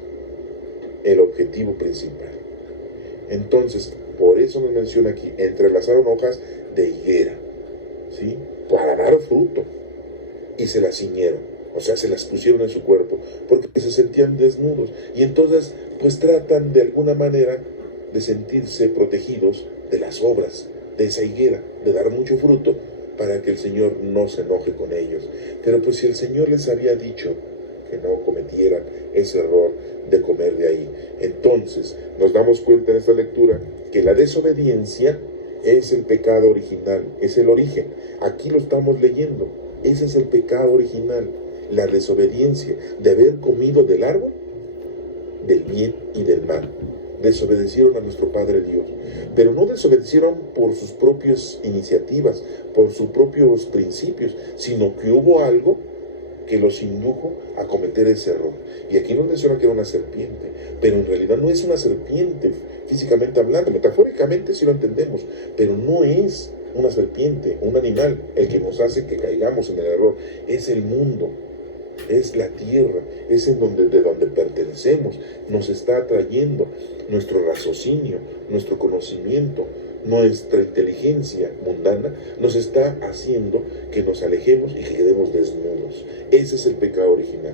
el objetivo principal. Entonces, por eso nos menciona aquí, entrelazaron hojas de higuera, ¿sí? Para dar fruto, y se las ciñeron, o sea, se las pusieron en su cuerpo, porque se sentían desnudos, y entonces, pues tratan de alguna manera de sentirse protegidos de las obras de esa higuera, de dar mucho fruto, para que el Señor no se enoje con ellos. Pero pues si el Señor les había dicho que no cometieran ese error de comer de ahí, entonces nos damos cuenta en esta lectura que la desobediencia es el pecado original, es el origen. Aquí lo estamos leyendo, ese es el pecado original, la desobediencia de haber comido del árbol del bien y del mal. Desobedecieron a nuestro Padre Dios, pero no desobedecieron por sus propias iniciativas, por sus propios principios, sino que hubo algo que los indujo a cometer ese error. Y aquí nos menciona que era una serpiente, pero en realidad no es una serpiente físicamente hablando, metafóricamente sí lo entendemos, pero no es una serpiente, un animal, el que nos hace que caigamos en el error. Es el mundo, es la tierra, es de donde pertenecemos, nos está atrayendo nuestro raciocinio, nuestro conocimiento, nuestra inteligencia mundana, nos está haciendo que nos alejemos y que quedemos desnudos. Ese es el pecado original,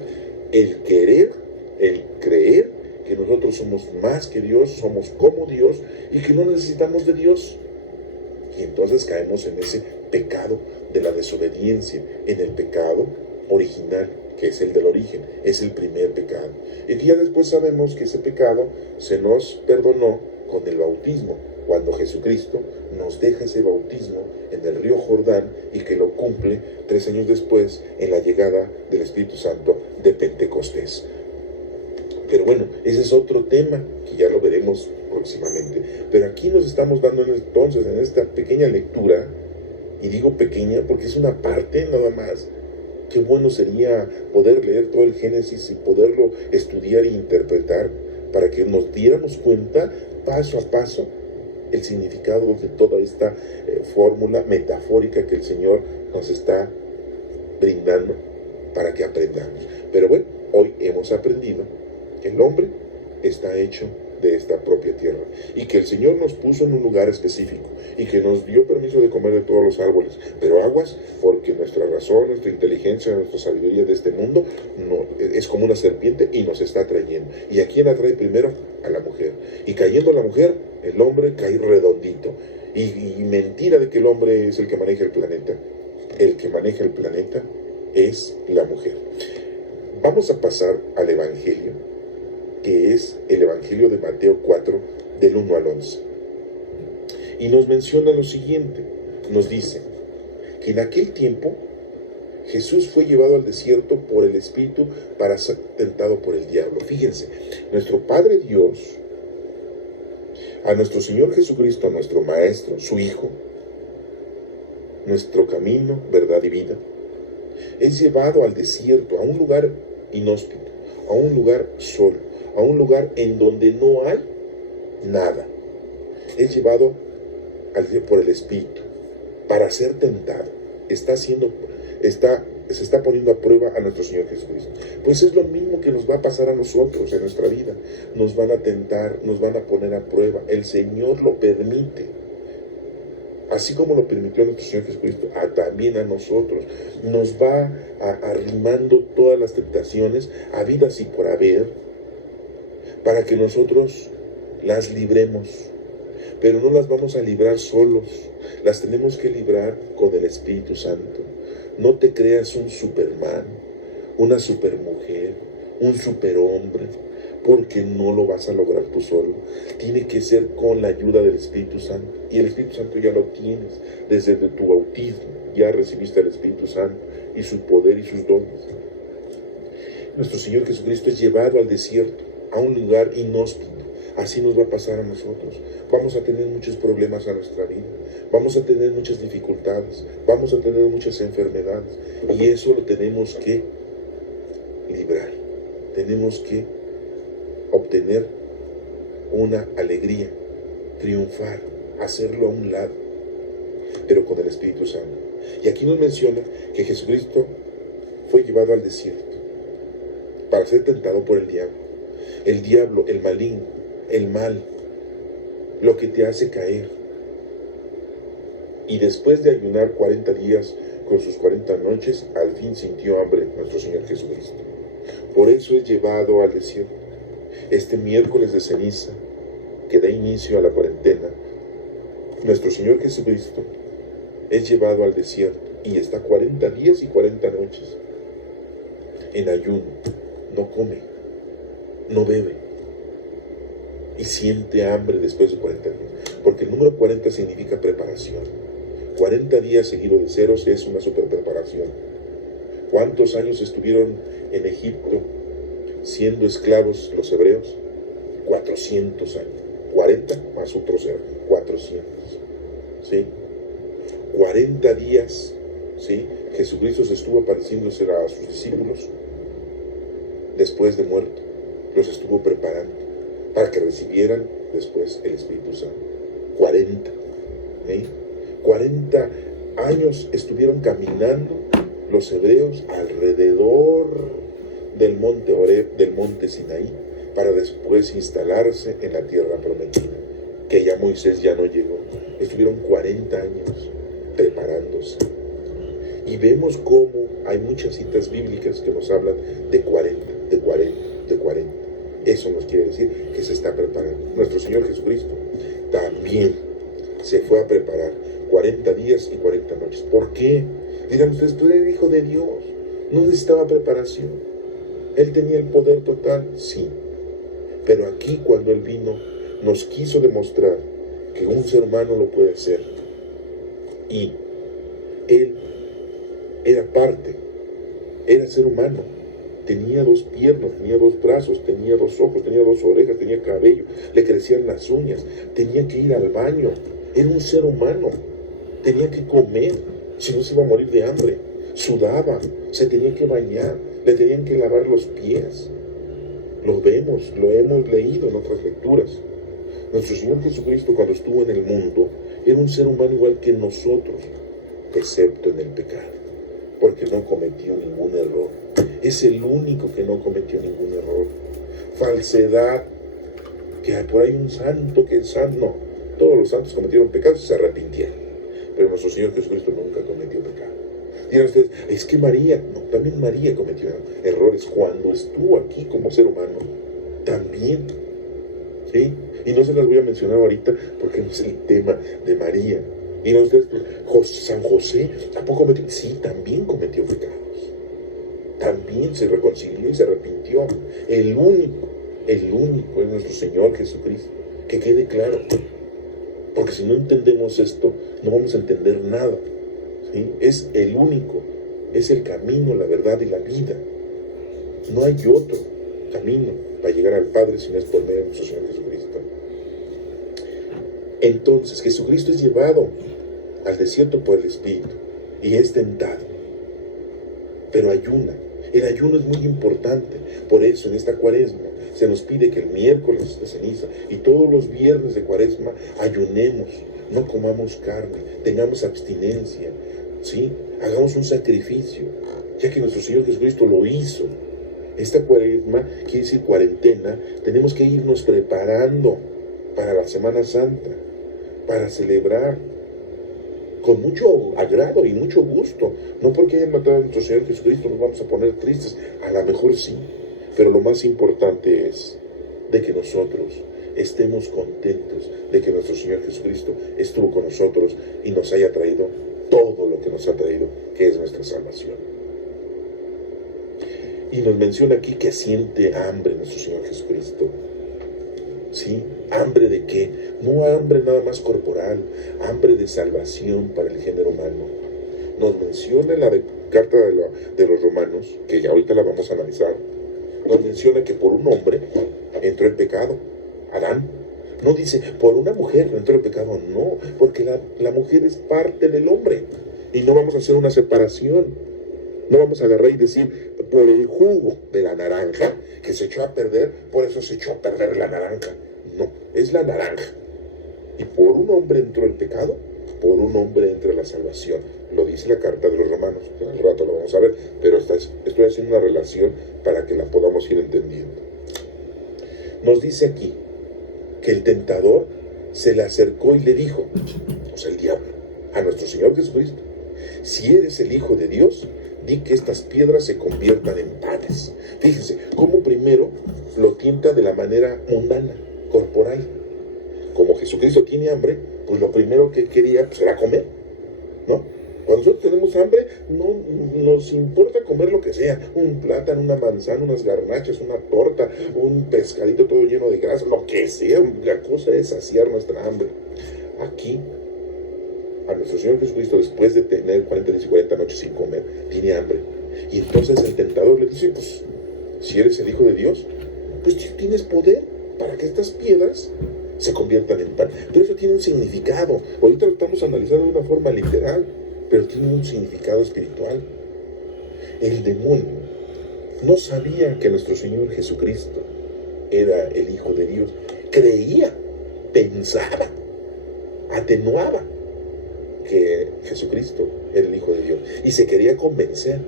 el querer, el creer que nosotros somos más que Dios, somos como Dios y que no necesitamos de Dios. Y entonces caemos en ese pecado de la desobediencia, en el pecado original, que es el del origen, es el primer pecado. Y que ya después sabemos que ese pecado se nos perdonó con el bautismo, cuando Jesucristo nos deja ese bautismo en el río Jordán y que lo cumple 3 años después en la llegada del Espíritu Santo de Pentecostés. Pero bueno, ese es otro tema que ya lo veremos próximamente. Pero aquí nos estamos dando entonces en esta pequeña lectura, y digo pequeña porque es una parte nada más. Qué bueno sería poder leer todo el Génesis y poderlo estudiar e interpretar para que nos diéramos cuenta paso a paso el significado de toda esta fórmula metafórica que el Señor nos está brindando para que aprendamos. Pero bueno, hoy hemos aprendido que el hombre está hecho de esta propia tierra y que el Señor nos puso en un lugar específico y que nos dio permiso de comer de todos los árboles, pero aguas, porque nuestra razón, nuestra inteligencia, nuestra sabiduría de este mundo es como una serpiente y nos está atrayendo. ¿Y a quién atrae primero? A la mujer. Y cayendo la mujer, el hombre cae redondito. Y mentira de que el hombre es el que maneja el planeta. El que maneja el planeta es la mujer. Vamos a pasar al Evangelio, que es el Evangelio de Mateo 4, del 1 al 11. Y nos menciona lo siguiente, nos dice que en aquel tiempo Jesús fue llevado al desierto por el Espíritu para ser tentado por el diablo. Fíjense, nuestro Padre Dios, a nuestro Señor Jesucristo, nuestro Maestro, su Hijo, nuestro camino, verdad y vida, es llevado al desierto, a un lugar inhóspito, a un lugar solo, a un lugar en donde no hay nada. Es llevado por el Espíritu para ser tentado. Se está poniendo a prueba a nuestro Señor Jesucristo. Pues es lo mismo que nos va a pasar a nosotros en nuestra vida. Nos van a tentar, nos van a poner a prueba. El Señor lo permite. Así como lo permitió a nuestro Señor Jesucristo, también a nosotros. Nos va arrimando todas las tentaciones, habidas y por haber, para que nosotros las libremos. Pero no las vamos a librar solos, las tenemos que librar con el Espíritu Santo. No te creas un Superman, una supermujer, un superhombre, porque no lo vas a lograr tú solo. Tiene que ser con la ayuda del Espíritu Santo. Y el Espíritu Santo ya lo tienes. Desde tu bautismo ya recibiste al Espíritu Santo y su poder y sus dones. Nuestro Señor Jesucristo es llevado al desierto, a un lugar inhóspito. Así nos va a pasar a nosotros. Vamos a tener muchos problemas en nuestra vida. Vamos a tener muchas dificultades. Vamos a tener muchas enfermedades. Y eso lo tenemos que librar. Tenemos que obtener una alegría, triunfar, hacerlo a un lado, pero con el Espíritu Santo. Y aquí nos menciona que Jesucristo fue llevado al desierto para ser tentado por el diablo. El diablo, el maligno, el mal, lo que te hace caer. Y después de ayunar 40 días con sus 40 noches, al fin sintió hambre nuestro Señor Jesucristo. Por eso es llevado al desierto. Este miércoles de ceniza, que da inicio a la cuarentena, nuestro Señor Jesucristo es llevado al desierto y está 40 días y 40 noches en ayuno. No come, no bebe y siente hambre después de 40 días, porque el número 40 significa preparación. 40 días seguido de ceros es una super preparación. ¿Cuántos años estuvieron en Egipto siendo esclavos los hebreos? 400 años. 40 más otro 0, 400. ¿Sí? 40 días, ¿sí? Jesucristo se estuvo apareciéndose a sus discípulos después de muerto. Los estuvo preparando para que recibieran después el Espíritu Santo. 40. ¿Sí? 40 años estuvieron caminando los hebreos alrededor del monte Horeb, del monte Sinaí, para después instalarse en la tierra prometida, que ya Moisés ya no llegó. Estuvieron 40 años preparándose. Y vemos cómo hay muchas citas bíblicas que nos hablan de 40, de 40, de 40. Eso nos quiere decir que se está preparando. Nuestro Señor Jesucristo también se fue a preparar 40 días y 40 noches. ¿Por qué? Dirán ustedes, tú eres el Hijo de Dios, no necesitaba preparación. Él tenía el poder total, sí. Pero aquí cuando Él vino, nos quiso demostrar que un ser humano lo puede hacer. Y Él era parte, era ser humano. Tenía 2 piernas, tenía 2 brazos, tenía 2 ojos, tenía 2 orejas, tenía cabello, le crecían las uñas, tenía que ir al baño. Era un ser humano, tenía que comer, si no se iba a morir de hambre. Sudaba, se tenía que bañar, le tenían que lavar los pies. Lo vemos, lo hemos leído en otras lecturas. Nuestro Señor Jesucristo, cuando estuvo en el mundo, era un ser humano igual que nosotros, excepto en el pecado, porque no cometió ningún error. Es el único que no cometió ningún error. Falsedad, que por ahí un santo que es santo. No, todos los santos cometieron pecados y se arrepintieron, pero nuestro Señor Jesucristo nunca cometió pecado. Dirán ustedes, es que María, no, también María cometió errores cuando estuvo aquí como ser humano, también, ¿sí? Y no se las voy a mencionar ahorita porque no es el tema de María. Y no ustedes, San José, ¿tampoco cometió? Sí, también cometió pecados. También se reconcilió y se arrepintió. El único es nuestro Señor Jesucristo. Que quede claro. Porque si no entendemos esto, no vamos a entender nada. ¿Sí? Es el único, es el camino, la verdad y la vida. No hay otro camino para llegar al Padre si no es por medio de nuestro Señor Jesucristo. Entonces, Jesucristo es llevado al desierto por el Espíritu y es tentado, pero ayuna. El ayuno es muy importante. Por eso en esta Cuaresma se nos pide que el miércoles de ceniza y todos los viernes de Cuaresma ayunemos, no comamos carne, tengamos abstinencia, ¿sí? Hagamos un sacrificio, ya que nuestro Señor Jesucristo lo hizo. Esta Cuaresma quiere decir cuarentena. Tenemos que irnos preparando para la Semana Santa, para celebrar con mucho agrado y mucho gusto. No porque hayan matado a nuestro Señor Jesucristo nos vamos a poner tristes. A lo mejor sí, pero lo más importante es de que nosotros estemos contentos de que nuestro Señor Jesucristo estuvo con nosotros y nos haya traído todo lo que nos ha traído, que es nuestra salvación. Y nos menciona aquí que siente hambre nuestro Señor Jesucristo. ¿Sí? ¿Hambre de qué? No hambre nada más corporal, hambre de salvación para el género humano. Nos menciona en la carta de los Romanos, que ya ahorita la vamos a analizar, nos menciona que por un hombre entró el pecado, Adán. No dice, por una mujer entró el pecado, no, porque la mujer es parte del hombre. Y no vamos a hacer una separación. No vamos a agarrar y decir, por el jugo de la naranja que se echó a perder, por eso se echó a perder la naranja. No, es la naranja. Y por un hombre entró el pecado, por un hombre entra la salvación. Lo dice la carta de los Romanos, que al rato lo vamos a ver, pero estoy haciendo una relación para que la podamos ir entendiendo. Nos dice aquí que el tentador se le acercó y le dijo, o sea, el diablo, a nuestro Señor Jesucristo, si eres el Hijo de Dios, di que estas piedras se conviertan en panes. Fíjense, cómo primero lo tienta de la manera mundana, corporal. Como Jesucristo tiene hambre, pues lo primero que quería pues, era comer, ¿no? Cuando nosotros tenemos hambre, no nos importa comer lo que sea, un plátano, una manzana, unas garnachas, una torta, un pescadito todo lleno de grasa, lo que sea, la cosa es saciar nuestra hambre. Aquí, a nuestro Señor Jesucristo, después de tener 40 días y 40 noches sin comer, tiene hambre. Y entonces el tentador le dice, pues, si eres el Hijo de Dios, pues tienes poder para que estas piedras se conviertan en pan. Pero eso tiene un significado. Ahorita lo estamos analizando de una forma literal, pero tiene un significado espiritual. El demonio no sabía que nuestro Señor Jesucristo era el Hijo de Dios. Creía, pensaba, atenuaba que Jesucristo era el Hijo de Dios. Y se quería convencer,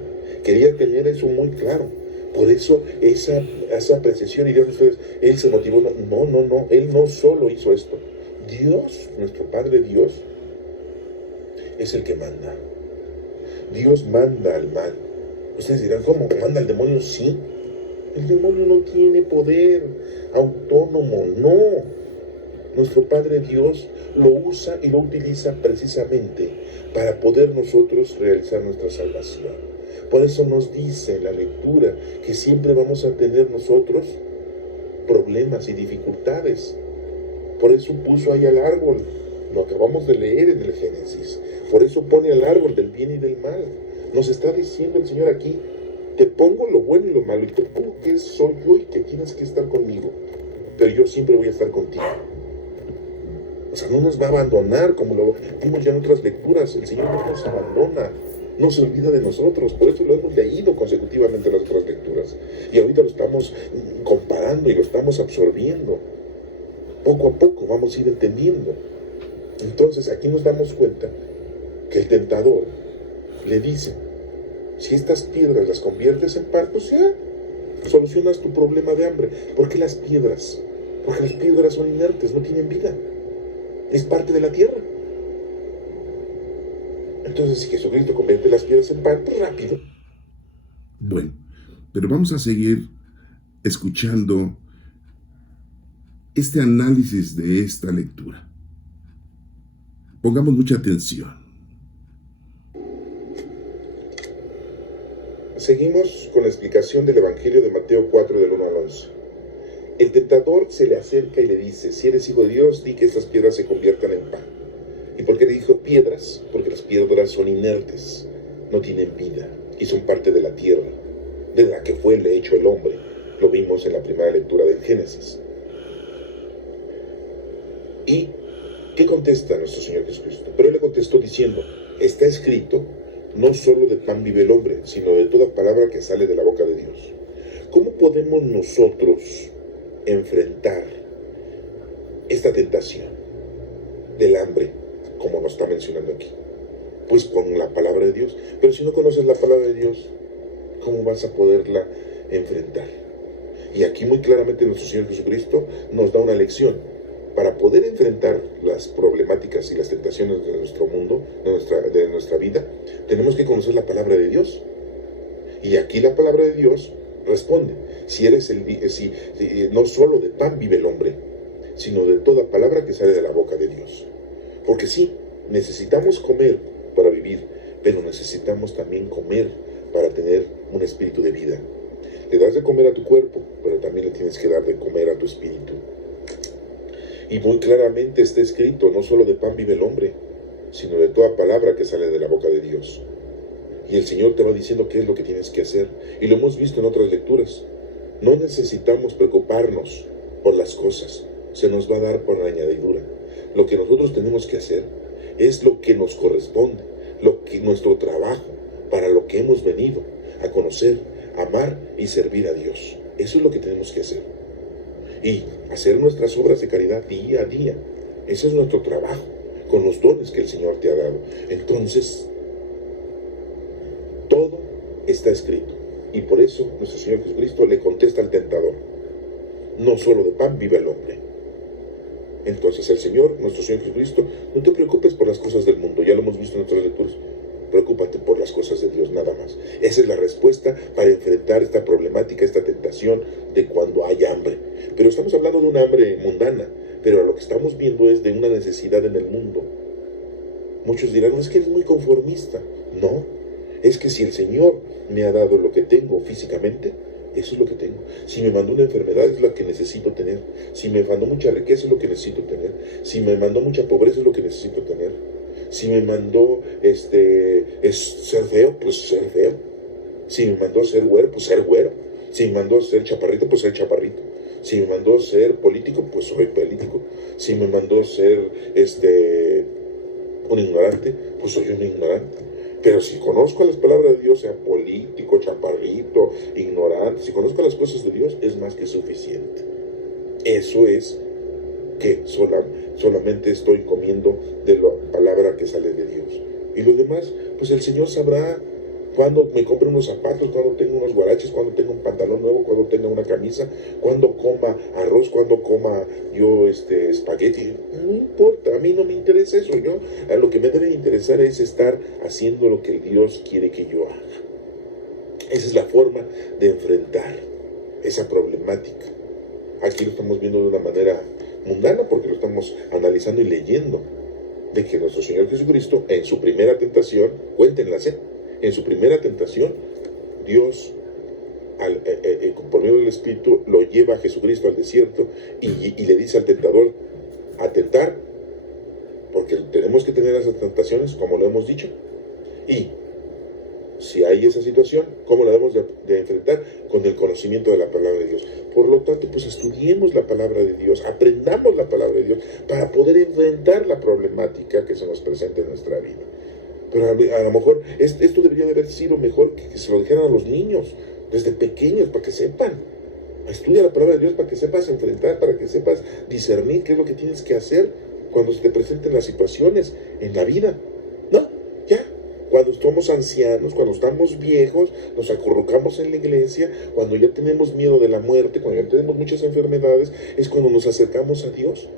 quería tener eso muy claro. Por eso esa apreciación, y Dios, ustedes, Él se motivó, no, Él no solo hizo esto. Dios, nuestro Padre Dios, es el que manda. Dios manda al mal. Ustedes dirán, ¿cómo? ¿Manda al demonio? Sí. El demonio no tiene poder autónomo, no. nuestro Padre Dios lo usa y lo utiliza precisamente para poder nosotros realizar nuestra salvación. Por eso nos dice la lectura que siempre vamos a tener nosotros problemas y dificultades. Por eso puso ahí al árbol, lo acabamos de leer en el Génesis. Por eso pone al árbol del bien y del mal. Nos está diciendo el Señor aquí, te pongo lo bueno y lo malo, y te pongo que soy yo y que tienes que estar conmigo, pero yo siempre voy a estar contigo. O sea, no nos va a abandonar, como lo vimos ya en otras lecturas. El Señor no nos abandona, no se olvida de nosotros. Por eso lo hemos leído consecutivamente en las otras lecturas. Y ahorita lo estamos comparando y lo estamos absorbiendo. Poco a poco vamos a ir entendiendo. Entonces aquí nos damos cuenta que el tentador le dice, si estas piedras las conviertes en pan, pues ya solucionas tu problema de hambre. ¿Por qué las piedras? Porque las piedras son inertes, no tienen vida. Es parte de la tierra. Entonces, si Jesucristo convierte las piedras en pan, pues rápido. Bueno, pero vamos a seguir escuchando este análisis de esta lectura. Pongamos mucha atención. Seguimos con la explicación del Evangelio de Mateo 4, del 1 al 11. El tentador se le acerca y le dice, si eres hijo de Dios, di que estas piedras se conviertan en pan. ¿Y por qué le dijo piedras? Porque las piedras son inertes, no tienen vida y son parte de la tierra, de la que fue hecho el hombre. Lo vimos en la primera lectura del Génesis. ¿Y qué contesta nuestro Señor Jesucristo? Pero él le contestó diciendo, está escrito, no solo de pan vive el hombre, sino de toda palabra que sale de la boca de Dios. ¿Cómo podemos nosotros enfrentar esta tentación del hambre, como nos está mencionando aquí? Pues con la palabra de Dios. Pero si no conoces la palabra de Dios, ¿cómo vas a poderla enfrentar? Y aquí muy claramente nuestro Señor Jesucristo nos da una lección. Para poder enfrentar las problemáticas y las tentaciones de nuestro mundo, de nuestra vida, tenemos que conocer la palabra de Dios. Y aquí la palabra de Dios responde, no solo de pan vive el hombre, sino de toda palabra que sale de la boca de Dios. Porque sí, necesitamos comer para vivir, pero necesitamos también comer para tener un espíritu de vida. Le das de comer a tu cuerpo, pero también le tienes que dar de comer a tu espíritu. Y muy claramente está escrito, no solo de pan vive el hombre, sino de toda palabra que sale de la boca de Dios. Y el Señor te va diciendo qué es lo que tienes que hacer. Y lo hemos visto en otras lecturas. No necesitamos preocuparnos por las cosas. Se nos va a dar por añadidura. Lo que nosotros tenemos que hacer es lo que nos corresponde, nuestro trabajo, para lo que hemos venido a conocer, amar y servir a Dios. Eso es lo que tenemos que hacer. Y hacer nuestras obras de caridad día a día. Ese es nuestro trabajo, con los dones que el Señor te ha dado. Entonces, todo está escrito. Y por eso nuestro Señor Jesucristo le contesta al tentador, no solo de pan vive el hombre. Entonces el Señor, nuestro Señor Jesucristo, no te preocupes por las cosas del mundo, ya lo hemos visto en otras lecturas. Preocúpate por las cosas de Dios, nada más. Esa es la respuesta para enfrentar esta problemática, esta tentación de cuando hay hambre. Pero estamos hablando de una hambre mundana, pero lo que estamos viendo es de una necesidad en el mundo. Muchos dirán, no, es que eres muy conformista. No, es que si el Señor me ha dado lo que tengo físicamente, eso es lo que tengo. Si me mandó una enfermedad, es la que necesito tener. Si me mandó mucha riqueza, es lo que necesito tener. Si me mandó mucha pobreza, es lo que necesito tener. Si me mandó es ser feo, pues ser feo. Si me mandó ser güero, pues ser güero. Si me mandó ser chaparrito, pues ser chaparrito. Si me mandó ser político, pues soy político. Si me mandó ser un ignorante, pues soy un ignorante. Pero si conozco las palabras de Dios, sea político, chaparrito, ignorante, si conozco las cosas de Dios, es más que suficiente. Eso es que solamente estoy comiendo de la palabra que sale de Dios. Y lo demás, pues el Señor sabrá cuando me compre unos zapatos, cuando tenga unos guaraches, cuando tenga un pantalón nuevo, cuando tenga una camisa, cuando coma arroz, cuando coma yo espagueti. No importa, a mí no me interesa eso. A lo que me debe interesar es estar haciendo lo que Dios quiere que yo haga. Esa es la forma de enfrentar esa problemática. Aquí lo estamos viendo de una manera mundana, porque lo estamos analizando y leyendo, de que nuestro Señor Jesucristo, en su primera tentación, cuéntenlas, en su primera tentación, Dios, por medio del Espíritu, lo lleva a Jesucristo al desierto y le dice al tentador, a tentar, porque tenemos que tener esas tentaciones, como lo hemos dicho, y si hay esa situación, ¿cómo la debemos de enfrentar? Con el conocimiento de la palabra de Dios. Por lo tanto, pues estudiemos la palabra de Dios, aprendamos la palabra de Dios para poder enfrentar la problemática que se nos presenta en nuestra vida. Pero a lo mejor esto debería de haber sido mejor que se lo dijeran a los niños desde pequeños, para que sepan. Estudia la palabra de Dios para que sepas enfrentar, para que sepas discernir qué es lo que tienes que hacer cuando se te presenten las situaciones en la vida. No, ya. Cuando somos ancianos, cuando estamos viejos, nos acurrucamos en la iglesia, cuando ya tenemos miedo de la muerte, cuando ya tenemos muchas enfermedades, es cuando nos acercamos a Dios.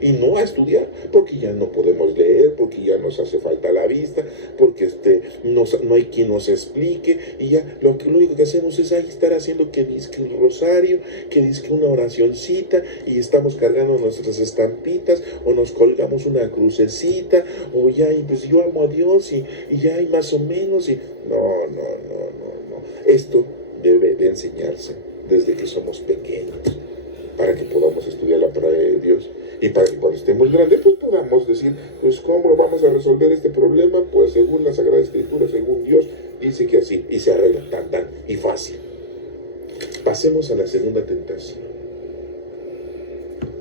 Y no a estudiar, porque ya no podemos leer, porque ya nos hace falta la vista, porque no hay quien nos explique, y ya lo único que hacemos es ahí estar haciendo que dizque un rosario, que dizque una oracioncita, y estamos cargando nuestras estampitas, o nos colgamos una crucecita, o ya, y pues yo amo a Dios, y ya hay más o menos, y no. Esto debe de enseñarse desde que somos pequeños, para que podamos estudiar la palabra de Dios. Y para que cuando estemos grandes, pues podamos decir, pues ¿cómo vamos a resolver este problema? Pues según la Sagrada Escritura, según Dios, dice que así, y se arregla, tan, y fácil. Pasemos a la segunda tentación.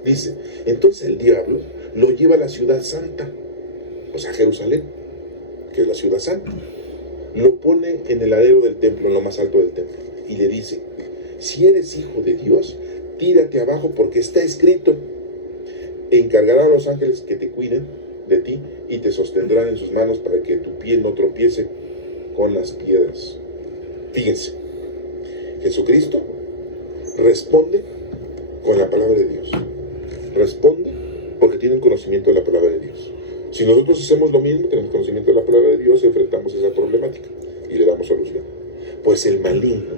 Dice, entonces el diablo lo lleva a la ciudad santa, o sea, Jerusalén, que es la ciudad santa. Lo pone en el alero del templo, en lo más alto del templo, y le dice, si eres hijo de Dios, tírate abajo porque está escrito, encargará a los ángeles que te cuiden de ti y te sostendrán en sus manos para que tu pie no tropiece con las piedras. Fíjense, Jesucristo responde con la palabra de Dios. Responde porque tiene un conocimiento de la palabra de Dios. Si nosotros hacemos lo mismo, tenemos conocimiento de la palabra de Dios, enfrentamos esa problemática y le damos solución. Pues el maligno,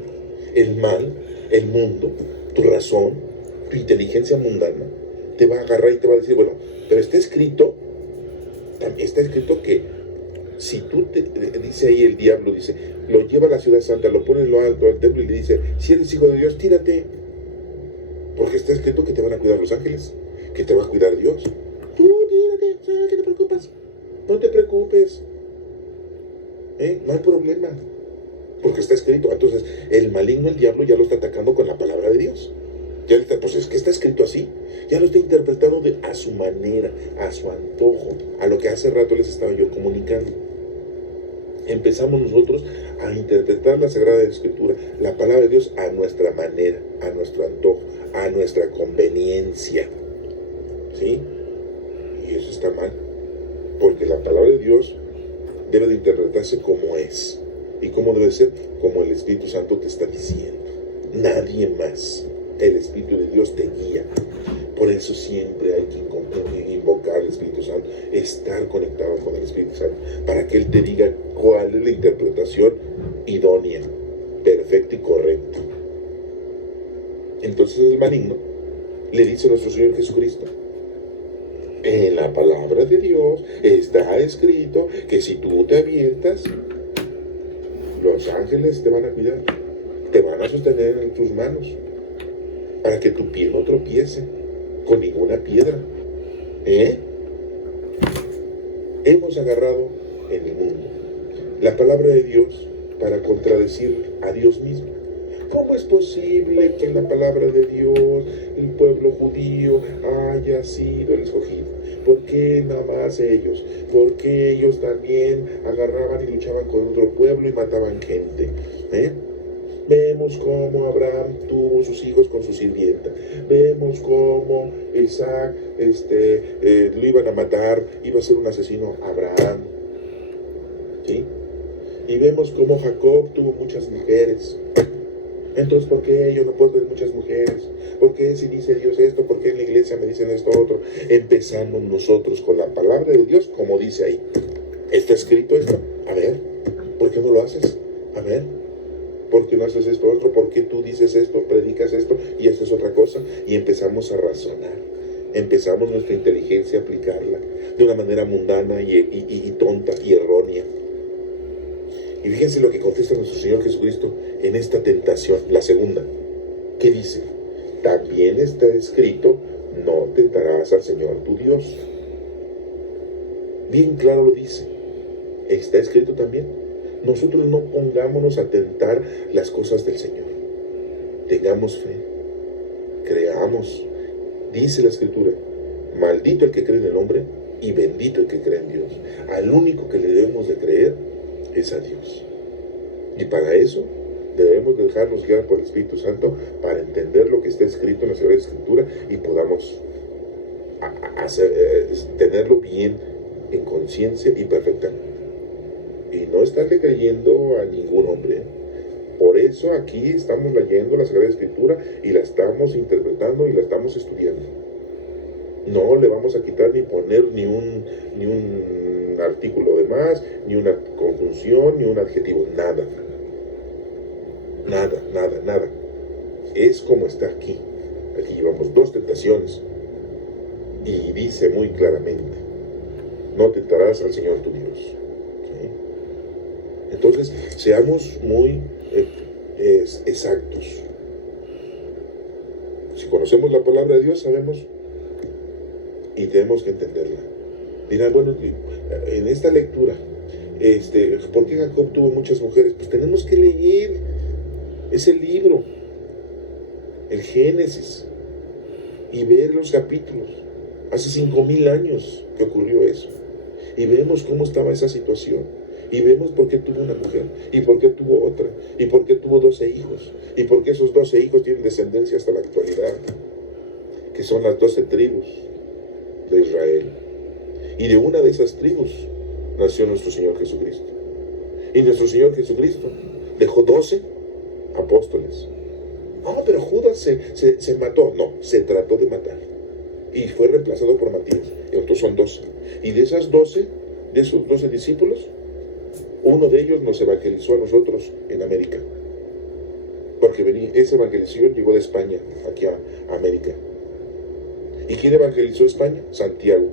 el mal, el mundo, tu razón, tu inteligencia mundana, te va a agarrar y te va a decir, bueno, pero está escrito que si tú dice ahí el diablo, dice, lo lleva a la ciudad santa, lo pone en lo alto del templo y le dice, si eres hijo de Dios, tírate, porque está escrito que te van a cuidar los ángeles, que te va a cuidar Dios. Tú tírate, ¿qué te preocupas? No te preocupes, no hay problema, porque está escrito. Entonces el maligno, el diablo, ya lo está atacando con la palabra de Dios. Ya está, pues es que está escrito así, ya lo está interpretando a su manera, a su antojo, a lo que hace rato les estaba yo comunicando. Empezamos nosotros a interpretar la Sagrada Escritura, la palabra de Dios, a nuestra manera, a nuestro antojo, a nuestra conveniencia, ¿sí? Y eso está mal, porque la palabra de Dios debe de interpretarse como es, y como debe ser, como el Espíritu Santo te está diciendo, nadie más. El Espíritu de Dios te guía. Por eso siempre hay que invocar al Espíritu Santo, estar conectado con el Espíritu Santo, para que Él te diga cuál es la interpretación idónea, perfecta y correcta. Entonces el maligno le dice a nuestro Señor Jesucristo, en la palabra de Dios está escrito que si tú te avientas, los ángeles te van a cuidar, te van a sostener en tus manos, para que tu pie no tropiece con ninguna piedra. Hemos agarrado en el mundo la palabra de Dios para contradecir a Dios mismo. ¿Cómo es posible que en la palabra de Dios el pueblo judío haya sido el escogido? ¿Por qué nada más ellos? ¿Por qué ellos también agarraban y luchaban con otro pueblo y mataban gente? Vemos cómo Abraham tuvo sus hijos con su sirvienta. Vemos cómo Isaac lo iban a matar, iba a ser un asesino a Abraham. ¿Sí? Y vemos cómo Jacob tuvo muchas mujeres. Entonces, ¿por qué yo no puedo tener muchas mujeres? ¿Por qué si dice Dios esto? ¿Por qué en la iglesia me dicen esto otro? Empezamos nosotros con la palabra de Dios, como dice ahí. ¿Está escrito esto? A ver, ¿por qué no lo haces? A ver, ¿por qué no haces esto otro? ¿Por qué tú dices esto, predicas esto y esto es otra cosa? Y empezamos a razonar. empezamos nuestra inteligencia a aplicarla de una manera mundana y tonta y errónea. Y fíjense lo que contesta nuestro Señor Jesucristo en esta tentación, la segunda. ¿Qué dice? También está escrito, no tentarás al Señor tu Dios. Bien claro lo dice. Está escrito también. Nosotros no pongámonos a tentar las cosas del Señor. Tengamos fe. Creamos. Dice la Escritura, maldito el que cree en el hombre y bendito el que cree en Dios. Al único que le debemos de creer es a Dios. Y para eso debemos dejarnos guiar por el Espíritu Santo para entender lo que está escrito en la Sagrada Escritura y podamos tenerlo bien en conciencia y perfectamente. Y no estarle creyendo a ningún hombre. Por eso aquí estamos leyendo la Sagrada Escritura y la estamos interpretando y la estamos estudiando. No le vamos a quitar ni poner ni un artículo de más, ni una conjunción, ni un adjetivo, nada. Nada, nada, nada. Es como está aquí. Aquí llevamos 2 tentaciones. Y dice muy claramente, no tentarás al Señor tu Dios. ¿Sí? Entonces, seamos muy exactos. Si conocemos la palabra de Dios, sabemos y tenemos que entenderla. Dirán, bueno, en esta lectura, ¿por qué Jacob tuvo muchas mujeres? Pues tenemos que leer ese libro, el Génesis, y ver los capítulos. Hace 5,000 años que ocurrió eso. Y vemos cómo estaba esa situación. Y vemos por qué tuvo una mujer, y por qué tuvo otra, y por qué tuvo 12 hijos, y por qué esos 12 hijos tienen descendencia hasta la actualidad, que son las 12 tribus de Israel. Y de una de esas tribus nació nuestro Señor Jesucristo. Y nuestro Señor Jesucristo dejó 12 apóstoles. No, pero Judas se mató. No, se trató de matar. Y fue reemplazado por Matías. Y entonces son 12. Y de esos 12 discípulos, uno de ellos nos evangelizó a nosotros en América. Porque esa evangelización llegó de España aquí a América. ¿Y quién evangelizó España? Santiago,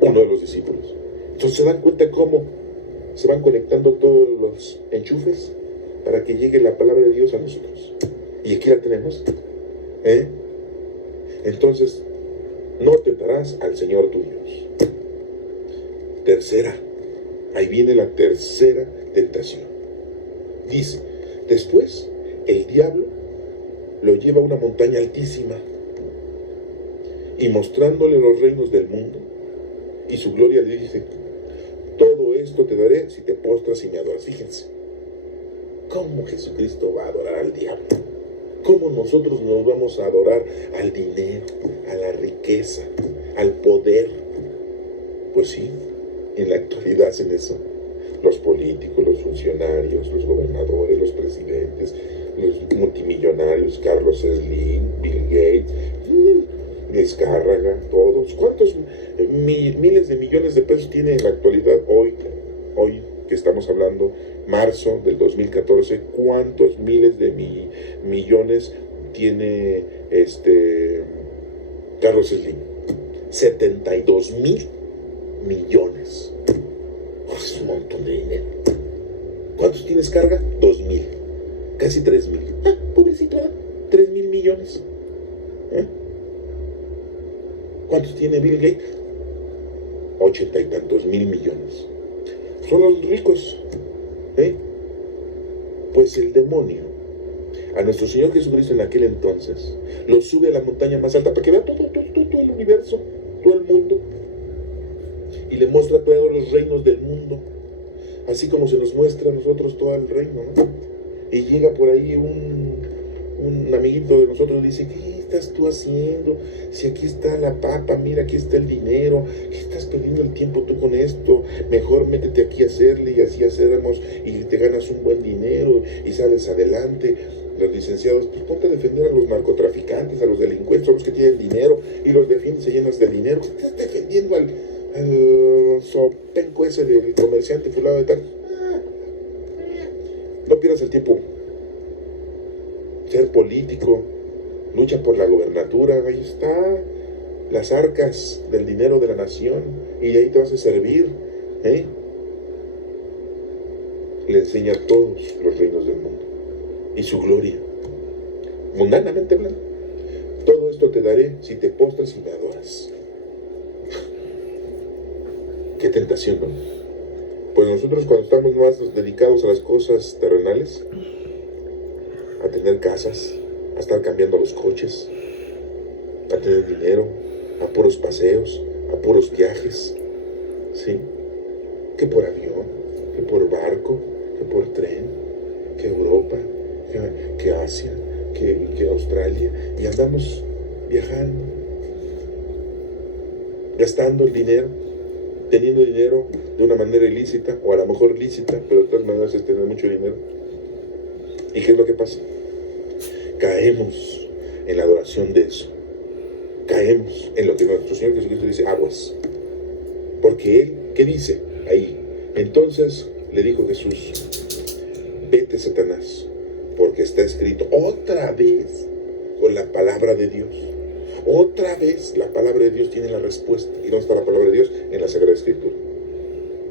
uno de los discípulos. Entonces se dan cuenta cómo se van conectando todos los enchufes para que llegue la palabra de Dios a nosotros. Y aquí la tenemos. Entonces, no tentarás al Señor tu Dios. Tercera, ahí viene la tercera tentación. Dice, después el diablo lo lleva a una montaña altísima y mostrándole los reinos del mundo y su gloria le dice, todo esto te daré si te postras y me adoras. Fíjense, ¿cómo Jesucristo va a adorar al diablo? ¿Cómo nosotros nos vamos a adorar al dinero, a la riqueza, al poder? Pues sí, en la actualidad hacen eso. Los políticos, los funcionarios, los gobernadores, los presidentes, los multimillonarios, Carlos Slim, Bill Gates, Descárraga, todos. ¿Cuántos miles de millones de pesos tiene en la actualidad hoy que estamos hablando, marzo del 2014? ¿Cuántos miles de millones tiene Carlos Slim? 72,000 millones. Es un montón de dinero. ¿Cuántos tienes carga? 2,000. Casi 3,000. Pobrecito, 3,000 millones. ¿Cuántos tiene Bill Gates? 80 y tantos mil millones. Son los ricos. Pues el demonio, a nuestro Señor Jesucristo en aquel entonces, lo sube a la montaña más alta para que vea todo el universo, todo el mundo. Y le muestra todos los reinos del mundo, así como se nos muestra a nosotros todo el reino, ¿no? Y llega por ahí un amiguito de nosotros y dice, ¿qué estás tú haciendo? Si aquí está la papa, mira, aquí está el dinero, ¿qué estás perdiendo el tiempo tú con esto? Mejor métete aquí a hacerle y así hacemos y te ganas un buen dinero y sales adelante. Los licenciados, pues ponte a defender a los narcotraficantes, a los delincuentes, a los que tienen dinero y los defiendes y llenas de dinero. ¿Qué estás defendiendo al sopenco ese del comerciante fulano de tal? No pierdas el tiempo. Ser político, lucha por la gobernatura, ahí está, las arcas del dinero de la nación, y de ahí te vas a servir, ¿eh? Le enseña todos los reinos del mundo y su gloria, mundanamente hablando. Todo esto te daré si te postras y me adoras. Qué tentación, ¿no? Pues nosotros, cuando estamos más dedicados a las cosas terrenales, a tener casas, a estar cambiando los coches, a tener dinero, a puros paseos, a puros viajes, ¿sí? Que por avión, que por barco, que por tren, que Europa, que Asia, que Australia, y andamos viajando, gastando el dinero, teniendo dinero de una manera ilícita, o a lo mejor lícita, pero de todas maneras es tener mucho dinero. ¿Y qué es lo que pasa? Caemos en la adoración de eso. Caemos en lo que nuestro Señor Jesucristo dice, aguas. Porque Él, ¿qué dice ahí? Entonces le dijo Jesús, vete, Satanás, porque está escrito otra vez con la palabra de Dios. Otra vez la palabra de Dios tiene la respuesta. ¿Y dónde está la palabra de Dios? En la Sagrada Escritura.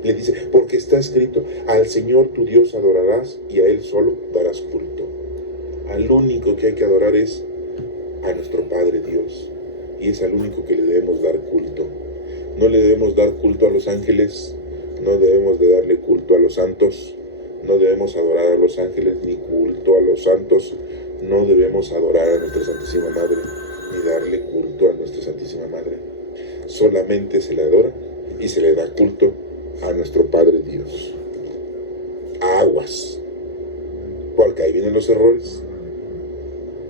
Le dice, porque está escrito, al Señor tu Dios adorarás y a Él solo darás culto. Al único que hay que adorar es a nuestro Padre Dios. Y es al único que le debemos dar culto. No le debemos dar culto a los ángeles, no debemos de darle culto a los santos, no debemos adorar a los ángeles ni culto a los santos, no debemos adorar a nuestra Santísima Madre ni darle culto a nuestra Santísima Madre. Solamente se le adora y se le da culto a nuestro Padre Dios. Aguas, porque ahí vienen los errores.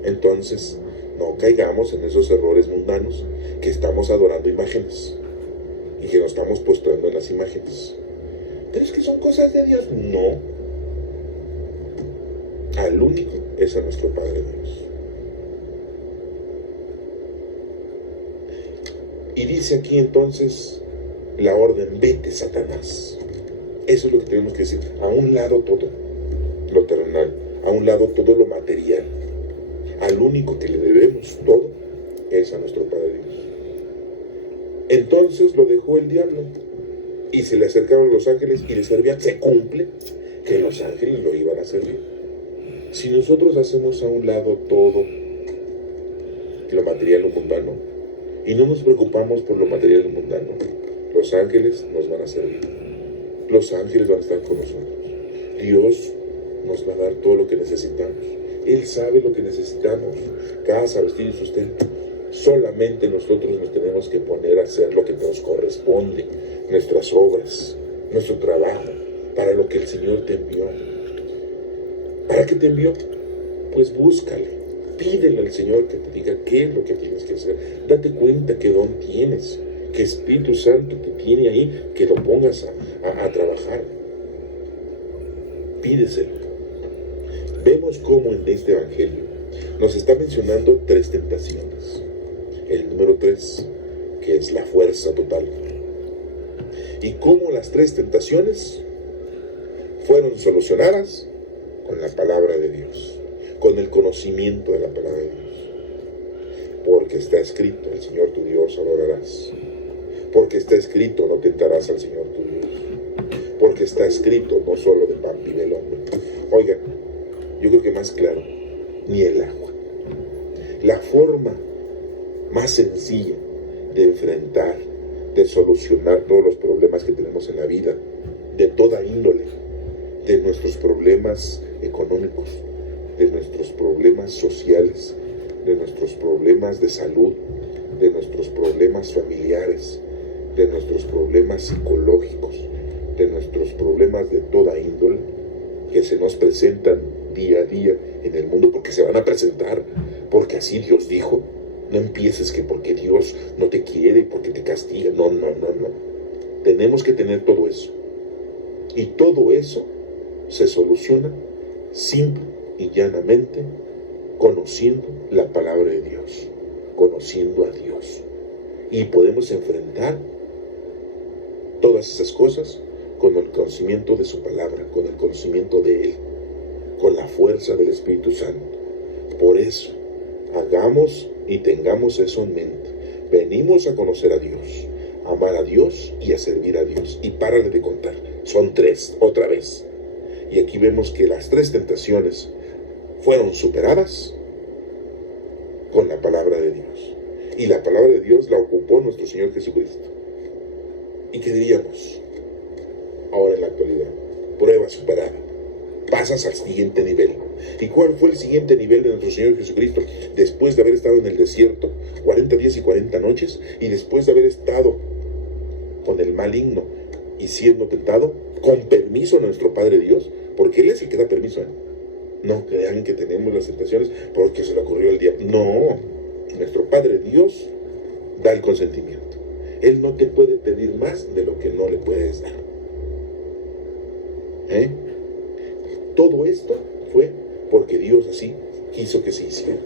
Entonces, no caigamos en esos errores mundanos que estamos adorando imágenes y que nos estamos postrando en las imágenes. Pero es que son cosas de Dios. No. Al único es a nuestro Padre Dios. Y dice aquí entonces la orden, vete, Satanás. Eso es lo que tenemos que decir. A un lado todo lo terrenal, a un lado todo lo material. Al único que le debemos todo es a nuestro Padre Dios. Entonces lo dejó el diablo y se le acercaron los ángeles y le servían. Se cumple que los ángeles lo iban a servir. Si nosotros hacemos a un lado todo lo material o mundano y no nos preocupamos por lo material o mundano, los ángeles nos van a servir. Los ángeles van a estar con nosotros. Dios nos va a dar todo lo que necesitamos. Él sabe lo que necesitamos: casa, vestido y sustento. Solamente nosotros nos tenemos que poner a hacer lo que nos corresponde, nuestras obras, nuestro trabajo, para lo que el Señor te envió. ¿Para qué te envió? Pues búscale, pídele al Señor que te diga qué es lo que tienes que hacer. Date cuenta qué don tienes, que Espíritu Santo te tiene ahí, que lo pongas a trabajar. Pídeselo. Vemos cómo en este Evangelio nos está mencionando 3 tentaciones. El número 3, que es la fuerza total. Y cómo las 3 tentaciones fueron solucionadas con la palabra de Dios, con el conocimiento de la palabra de Dios. Porque está escrito, al Señor tu Dios adorarás. Porque está escrito, no tentarás al Señor tu Dios. Porque está escrito, no solo de pan vive el hombre. Oigan, yo creo que más claro, ni el agua. La forma más sencilla de enfrentar, de solucionar todos los problemas que tenemos en la vida, de toda índole, de nuestros problemas económicos, de nuestros problemas sociales, de nuestros problemas de salud, de nuestros problemas familiares, de nuestros problemas psicológicos, de nuestros problemas de toda índole que se nos presentan día a día en el mundo, porque se van a presentar, porque así Dios dijo. No empieces que porque Dios no te quiere, porque te castiga. No. Tenemos que tener todo eso. Y todo eso se soluciona simple y llanamente conociendo la palabra de Dios, conociendo a Dios. Y podemos enfrentar todas esas cosas con el conocimiento de su palabra, con el conocimiento de Él, con la fuerza del Espíritu Santo. Por eso Hagamos y tengamos eso en mente. Venimos a conocer a Dios, a amar a Dios y a servir a Dios. Y párale de contar. Son 3, otra vez. Y aquí vemos que las 3 tentaciones fueron superadas con la palabra de Dios. Y la palabra de Dios la ocupó nuestro Señor Jesucristo. ¿Y qué diríamos ahora en la actualidad? Prueba superada. Pasas al siguiente nivel. ¿Y cuál fue el siguiente nivel de nuestro Señor Jesucristo? Después de haber estado en el desierto 40 días y 40 noches, y después de haber estado con el maligno y siendo tentado, con permiso de nuestro Padre Dios, porque Él es el que da permiso. No crean que tenemos las tentaciones porque se le ocurrió el día. No, nuestro Padre Dios da el consentimiento. Él no te puede pedir más de lo que no le puedes dar. Todo esto fue porque Dios así quiso que se hiciera.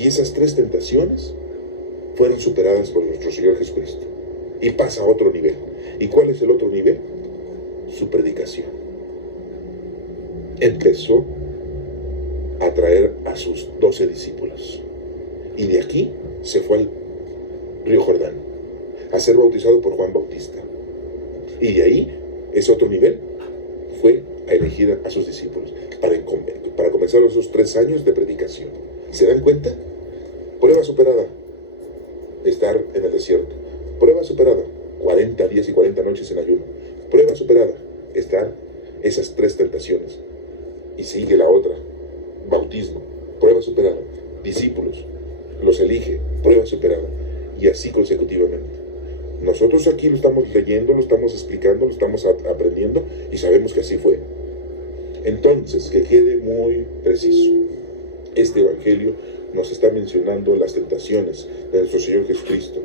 Y esas 3 tentaciones fueron superadas por nuestro Señor Jesucristo. Y pasa a otro nivel. ¿Y cuál es el otro nivel? Su predicación. Empezó a traer a sus 12 discípulos. Y de aquí se fue al río Jordán a ser bautizado por Juan Bautista. Y de ahí, ese otro nivel, fue a elegir a sus discípulos para comenzar esos 3 años de predicación. ¿Se dan cuenta? Prueba superada, estar en el desierto. Prueba superada, 40 días y 40 noches en ayuno. Prueba superada, estar esas 3 tentaciones. Y sigue la otra, bautismo. Prueba superada, discípulos, los elige, prueba superada. Y así consecutivamente. Nosotros aquí lo estamos leyendo, lo estamos explicando, lo estamos aprendiendo y sabemos que así fue. Entonces, que quede muy preciso. Este Evangelio nos está mencionando las tentaciones de nuestro Señor Jesucristo.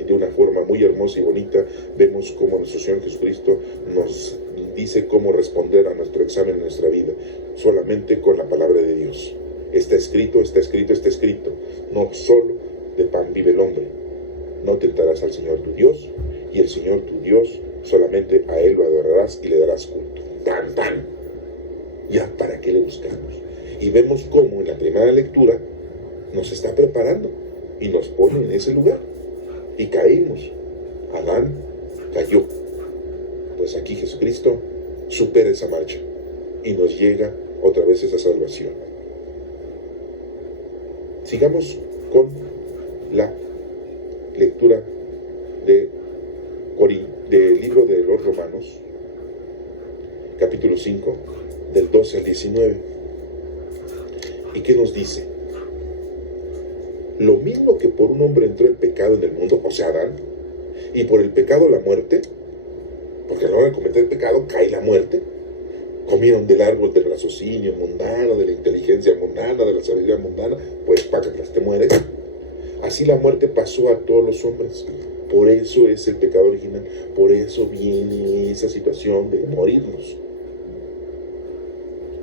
Y de una forma muy hermosa y bonita vemos cómo nuestro Señor Jesucristo nos dice cómo responder a nuestro examen en nuestra vida, solamente con la palabra de Dios. Está escrito, está escrito, está escrito. No solo de pan vive el hombre. No tentarás al Señor tu Dios, y el Señor tu Dios solamente a Él lo adorarás y le darás culto. ¡Tan, tan! Ya, ¿para qué le buscamos? Y vemos cómo en la primera lectura nos está preparando y nos pone en ese lugar. Y caímos. Adán cayó. Pues aquí Jesucristo supera esa marcha y nos llega otra vez esa salvación. Sigamos con la lectura del libro de los Romanos, capítulo 5, del 12 al 19. ¿Y qué nos dice? Lo mismo que por un hombre entró el pecado en el mundo, o sea, Adán, y por el pecado la muerte, porque a la hora de cometer el pecado cae la muerte. Comieron del árbol del raciocinio mundano, de la inteligencia mundana, de la sabiduría mundana, pues para que te mueres. Así la muerte pasó a todos los hombres. Por eso es el pecado original. Por eso viene esa situación de morirnos.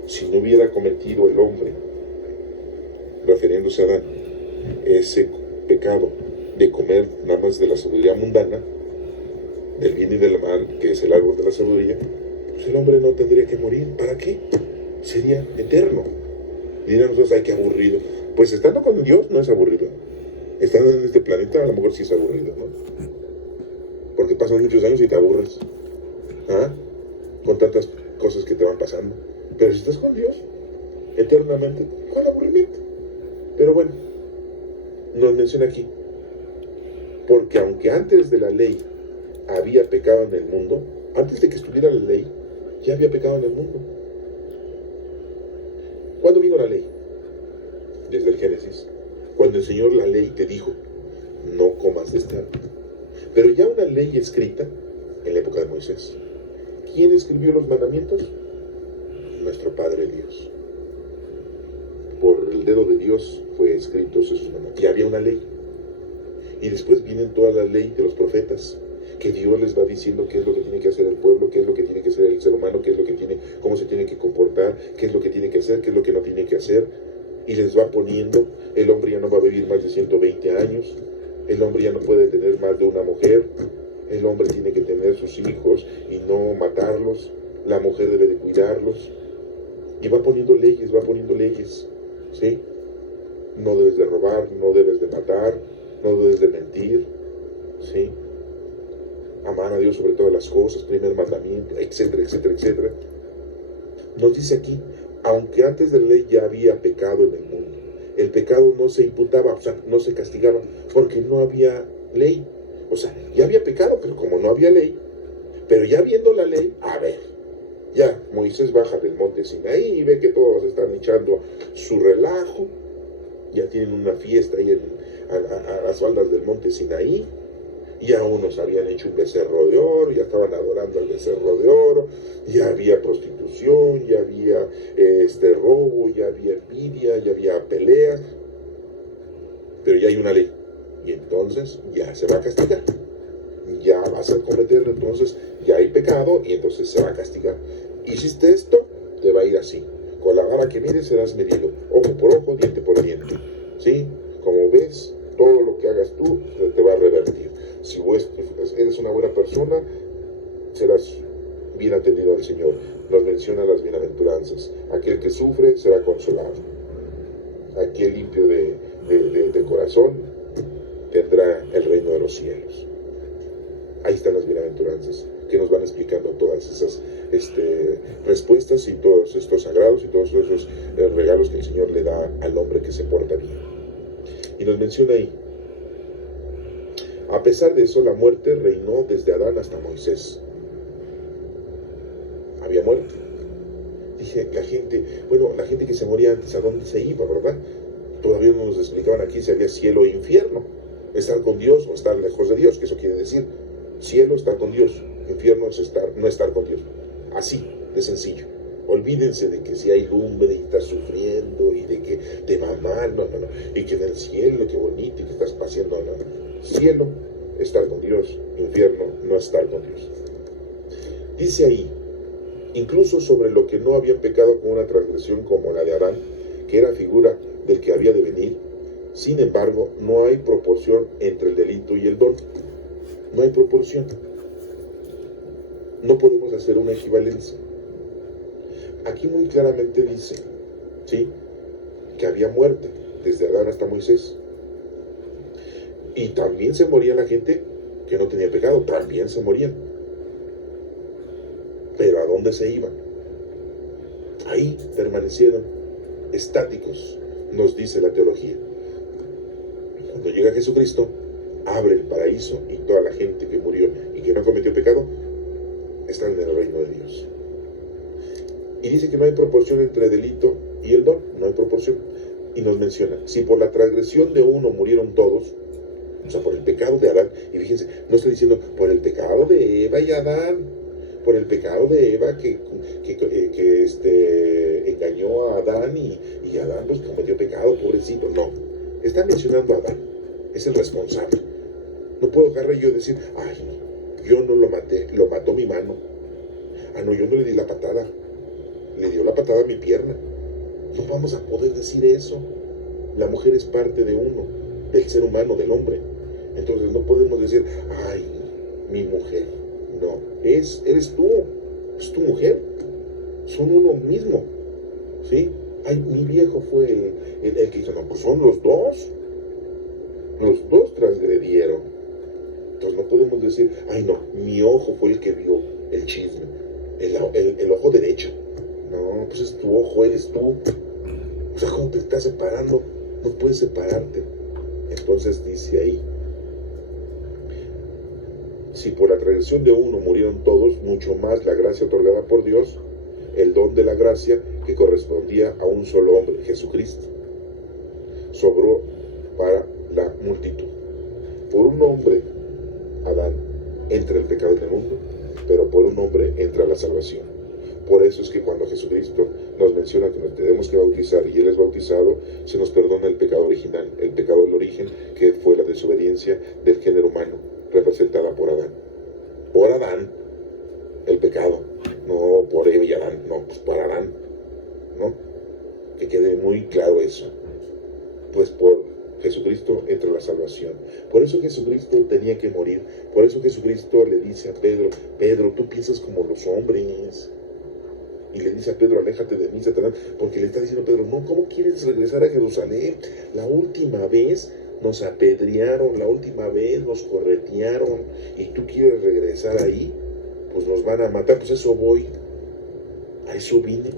Si no hubiera cometido el hombre, refiriéndose a Adán, ese pecado de comer nada más de la sabiduría mundana, del bien y del mal, que es el árbol de la sabiduría, pues el hombre no tendría que morir. ¿Para qué? Sería eterno. Dirán nosotros, ay, qué aburrido. Pues estando con Dios no es aburrido. Estando en este planeta a lo mejor sí es aburrido, ¿no? Porque pasan muchos años y te aburres. Con tantas cosas que te van pasando. Pero si estás con Dios, eternamente, ¿cuál aburrimiento? Pero bueno, nos menciona aquí. Porque aunque antes de la ley había pecado en el mundo, antes de que estuviera la ley, ya había pecado en el mundo. ¿Cuándo vino la ley? Desde el Génesis. Cuando el Señor la ley te dijo, no comas de este árbol. Pero ya una ley escrita en la época de Moisés. ¿Quién escribió los mandamientos? Nuestro Padre Dios. Por el dedo de Dios fue escrito esos mandamientos. Ya había una ley. Y después vienen toda la ley de los profetas, que Dios les va diciendo qué es lo que tiene que hacer el pueblo, qué es lo que tiene que hacer el ser humano, qué es lo que tiene, cómo se tiene que comportar, qué es lo que tiene que hacer, qué es lo que no tiene que hacer. Y les va poniendo, el hombre ya no va a vivir más de 120 años, el hombre ya no puede tener más de una mujer, el hombre tiene que tener sus hijos y no matarlos, la mujer debe de cuidarlos. Y va poniendo leyes, ¿sí? no debes de robar, no debes de matar, no debes de mentir, ¿sí? Amar a Dios sobre todas las cosas, primer mandamiento, etcétera, etcétera, etcétera. Nos dice aquí, aunque antes de la ley ya había pecado en el mundo, el pecado no se imputaba, o sea, no se castigaba, porque no había ley. O sea, ya había pecado, pero como no había ley, pero ya viendo la ley, a ver, ya Moisés baja del monte Sinaí y ve que todos están echando su relajo, ya tienen una fiesta ahí a las faldas del monte Sinaí, ya unos habían hecho un becerro de oro, ya estaban adorando al becerro de oro, ya había prostitución, ya había robo, ya había envidia, ya había peleas, pero ya hay una ley, y entonces ya se va a castigar, ya vas a cometer, entonces ya hay pecado, y entonces se va a castigar. Hiciste esto, te va a ir así, con la vara que mides serás medido, ojo por ojo, diente por diente, ¿sí? Como ves, todo lo que hagas tú te va a revertir. Si eres una buena persona, serás bien atendido al Señor. Nos menciona las bienaventuranzas. Aquel que sufre será consolado. Aquel limpio de corazón tendrá el reino de los cielos. Ahí están las bienaventuranzas, que nos van explicando todas esas respuestas y todos estos sagrados y todos esos regalos que el Señor le da al hombre que se porta bien. Y nos menciona ahí, a pesar de eso, la muerte reinó desde Adán hasta Moisés. Había muerte. Dije, la gente que se moría antes, ¿a dónde se iba, verdad? Todavía no nos explicaban aquí si había cielo e infierno. Estar con Dios o estar lejos de Dios, que eso quiere decir. Cielo, estar con Dios. Infierno es no estar con Dios. Así, de sencillo. Olvídense de que si hay lumbre y estás sufriendo y de que te va mal, no. Y que en el cielo, qué bonito, y que estás paseando, no. Cielo, estar con Dios. Infierno, no estar con Dios. Dice ahí, incluso sobre lo que no habían pecado con una transgresión como la de Adán, que era figura del que había de venir, sin embargo, no hay proporción entre el delito y el don. No hay proporción. No podemos hacer una equivalencia. Aquí muy claramente dice, ¿sí?, que había muerte desde Adán hasta Moisés. Y también se moría la gente que no tenía pecado, también se morían. Pero ¿a dónde se iban? Ahí permanecieron estáticos, nos dice la teología. Cuando llega Jesucristo, abre el paraíso y toda la gente que murió y que no cometió pecado están en el reino de Dios. Y dice que no hay proporción entre el delito y el don, no hay proporción. Y nos menciona, si por la transgresión de uno murieron todos, o sea, por el pecado de Adán, y fíjense, no está diciendo por el pecado de Eva y Adán, por el pecado de Eva que engañó a Adán y Adán pues cometió pecado, pobrecito, no. Está mencionando a Adán, es el responsable. No puedo agarrar yo y decir, ay, yo no lo maté, lo mató mi mano. Ah, no, yo no le di la patada, le dio la patada a mi pierna. No vamos a poder decir eso. La mujer es parte de uno, del ser humano, del hombre. Entonces no podemos decir, ay, mi mujer. No, eres tú, es tu mujer. Son uno mismo, ¿sí? Ay, mi viejo fue el que hizo, no, pues son los dos. Los dos transgredieron. Entonces no podemos decir, ay no, mi ojo fue el que vio el chisme, el ojo derecho. No, pues es tu ojo, eres tú. O sea, ¿cómo te estás separando? No puedes separarte. Entonces dice ahí, si por la transgresión de uno murieron todos, mucho más la gracia otorgada por Dios, el don de la gracia que correspondía a un solo hombre, Jesucristo, sobró para la multitud. Por un hombre, Adán, entra el pecado en el mundo, pero por un hombre entra la salvación. Por eso es que cuando Jesucristo nos menciona que nos tenemos que bautizar y Él es bautizado, se nos perdona el pecado original, el pecado del origen, que fue la desobediencia del género humano, representada por Adán. Por Adán, el pecado, no por Eva y Adán, no, pues por Adán, ¿no? Que quede muy claro eso. Pues por Jesucristo entra la salvación. Por eso Jesucristo tenía que morir. Por eso Jesucristo le dice a Pedro, Pedro, tú piensas como los hombres. Y le dice a Pedro, aléjate de mí, Satanás, porque le está diciendo a Pedro, no, ¿cómo quieres regresar a Jerusalén? La última vez nos apedrearon, la última vez nos corretearon, y tú quieres regresar ahí, pues nos van a matar. Pues eso voy, a eso vine.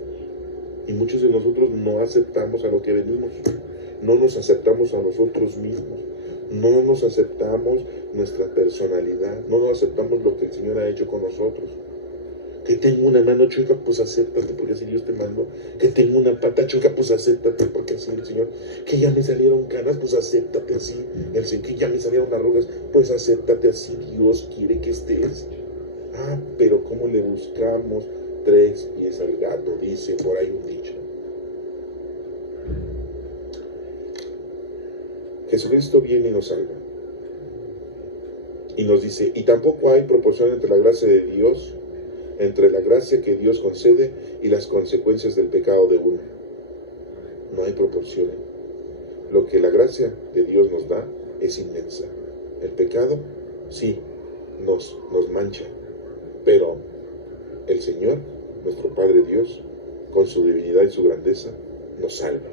Y muchos de nosotros no aceptamos a lo que venimos, no nos aceptamos a nosotros mismos, no nos aceptamos nuestra personalidad, no nos aceptamos lo que el Señor ha hecho con nosotros. Que tengo una mano chueca, pues acéptate, porque así Dios te mandó. Que tengo una pata chueca, pues acéptate, porque así el Señor. Que ya me salieron canas, pues acéptate así. El Señor, que ya me salieron arrugas, pues acéptate así. Dios quiere que estés. Ah, pero ¿cómo le buscamos 3 pies al gato? Dice por ahí un dicho. Jesucristo viene y nos salva. Y nos dice, y tampoco hay proporción entre la gracia de Dios, entre la gracia que Dios concede y las consecuencias del pecado de uno. No hay proporción. Lo que la gracia de Dios nos da es inmensa. El pecado, sí, nos mancha, pero el Señor, nuestro Padre Dios, con su divinidad y su grandeza, nos salva.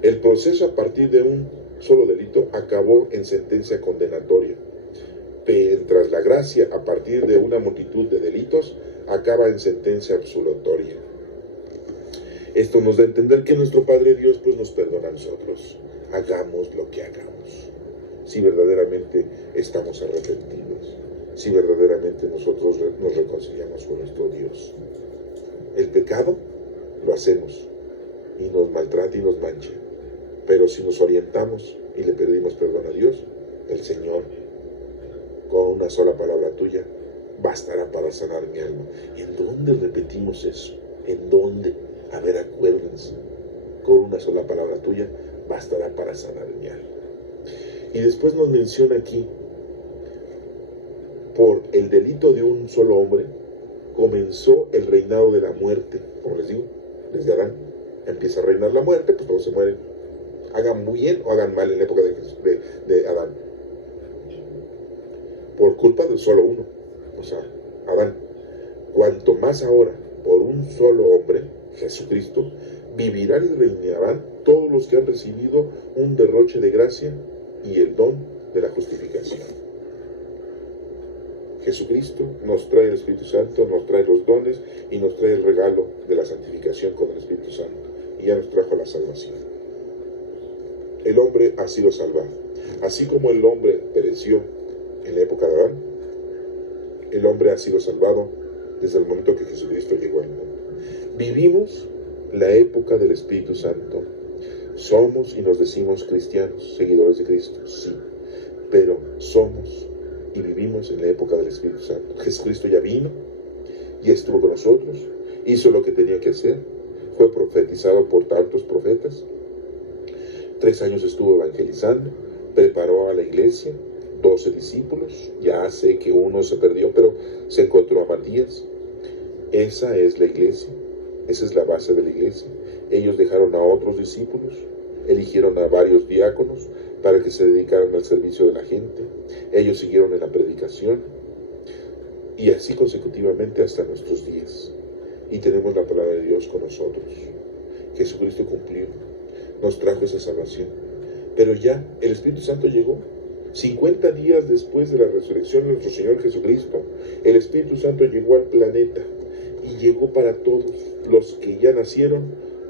El proceso a partir de un solo delito acabó en sentencia condenatoria. Mientras la gracia a partir de una multitud de delitos acaba en sentencia absolutoria. Esto nos da a entender que nuestro Padre Dios pues nos perdona a nosotros, hagamos lo que hagamos, si verdaderamente estamos arrepentidos, si verdaderamente nosotros nos reconciliamos con nuestro Dios. El pecado lo hacemos y nos maltrata y nos mancha, pero si nos orientamos y le pedimos perdón a Dios, el Señor, con una sola palabra tuya, bastará para sanar mi alma. ¿En dónde repetimos eso? ¿En dónde? A ver, acuérdense. Con una sola palabra tuya, bastará para sanar mi alma. Y después nos menciona aquí, por el delito de un solo hombre, comenzó el reinado de la muerte. Como les digo, desde Adán empieza a reinar la muerte, pues todos se mueren. Hagan bien o hagan mal en la época de Adán. Por culpa de solo uno, o sea, Adán. Cuanto más ahora, por un solo hombre, Jesucristo, vivirán y reinarán todos los que han recibido un derroche de gracia y el don de la justificación. Jesucristo nos trae el Espíritu Santo, nos trae los dones y nos trae el regalo de la santificación con el Espíritu Santo, y ya nos trajo la salvación. El hombre ha sido salvado. Así como el hombre pereció en la época de Adán, el hombre ha sido salvado desde el momento que Jesucristo llegó al mundo. Vivimos la época del Espíritu Santo. Somos y nos decimos cristianos, seguidores de Cristo, sí, pero somos y vivimos en la época del Espíritu Santo. Jesucristo ya vino y estuvo con nosotros, hizo lo que tenía que hacer, fue profetizado por tantos profetas, 3 años estuvo evangelizando, preparó a la iglesia, 12 discípulos, ya sé que uno se perdió, pero se encontró a Matías. Esa es la iglesia, esa es la base de la iglesia. Ellos dejaron a otros discípulos, eligieron a varios diáconos para que se dedicaran al servicio de la gente. Ellos siguieron en la predicación, y así consecutivamente hasta nuestros días. Y tenemos la palabra de Dios con nosotros. Jesucristo cumplió, nos trajo esa salvación. Pero ya el Espíritu Santo llegó. 50 días después de la resurrección de nuestro Señor Jesucristo, el Espíritu Santo llegó al planeta y llegó para todos, los que ya nacieron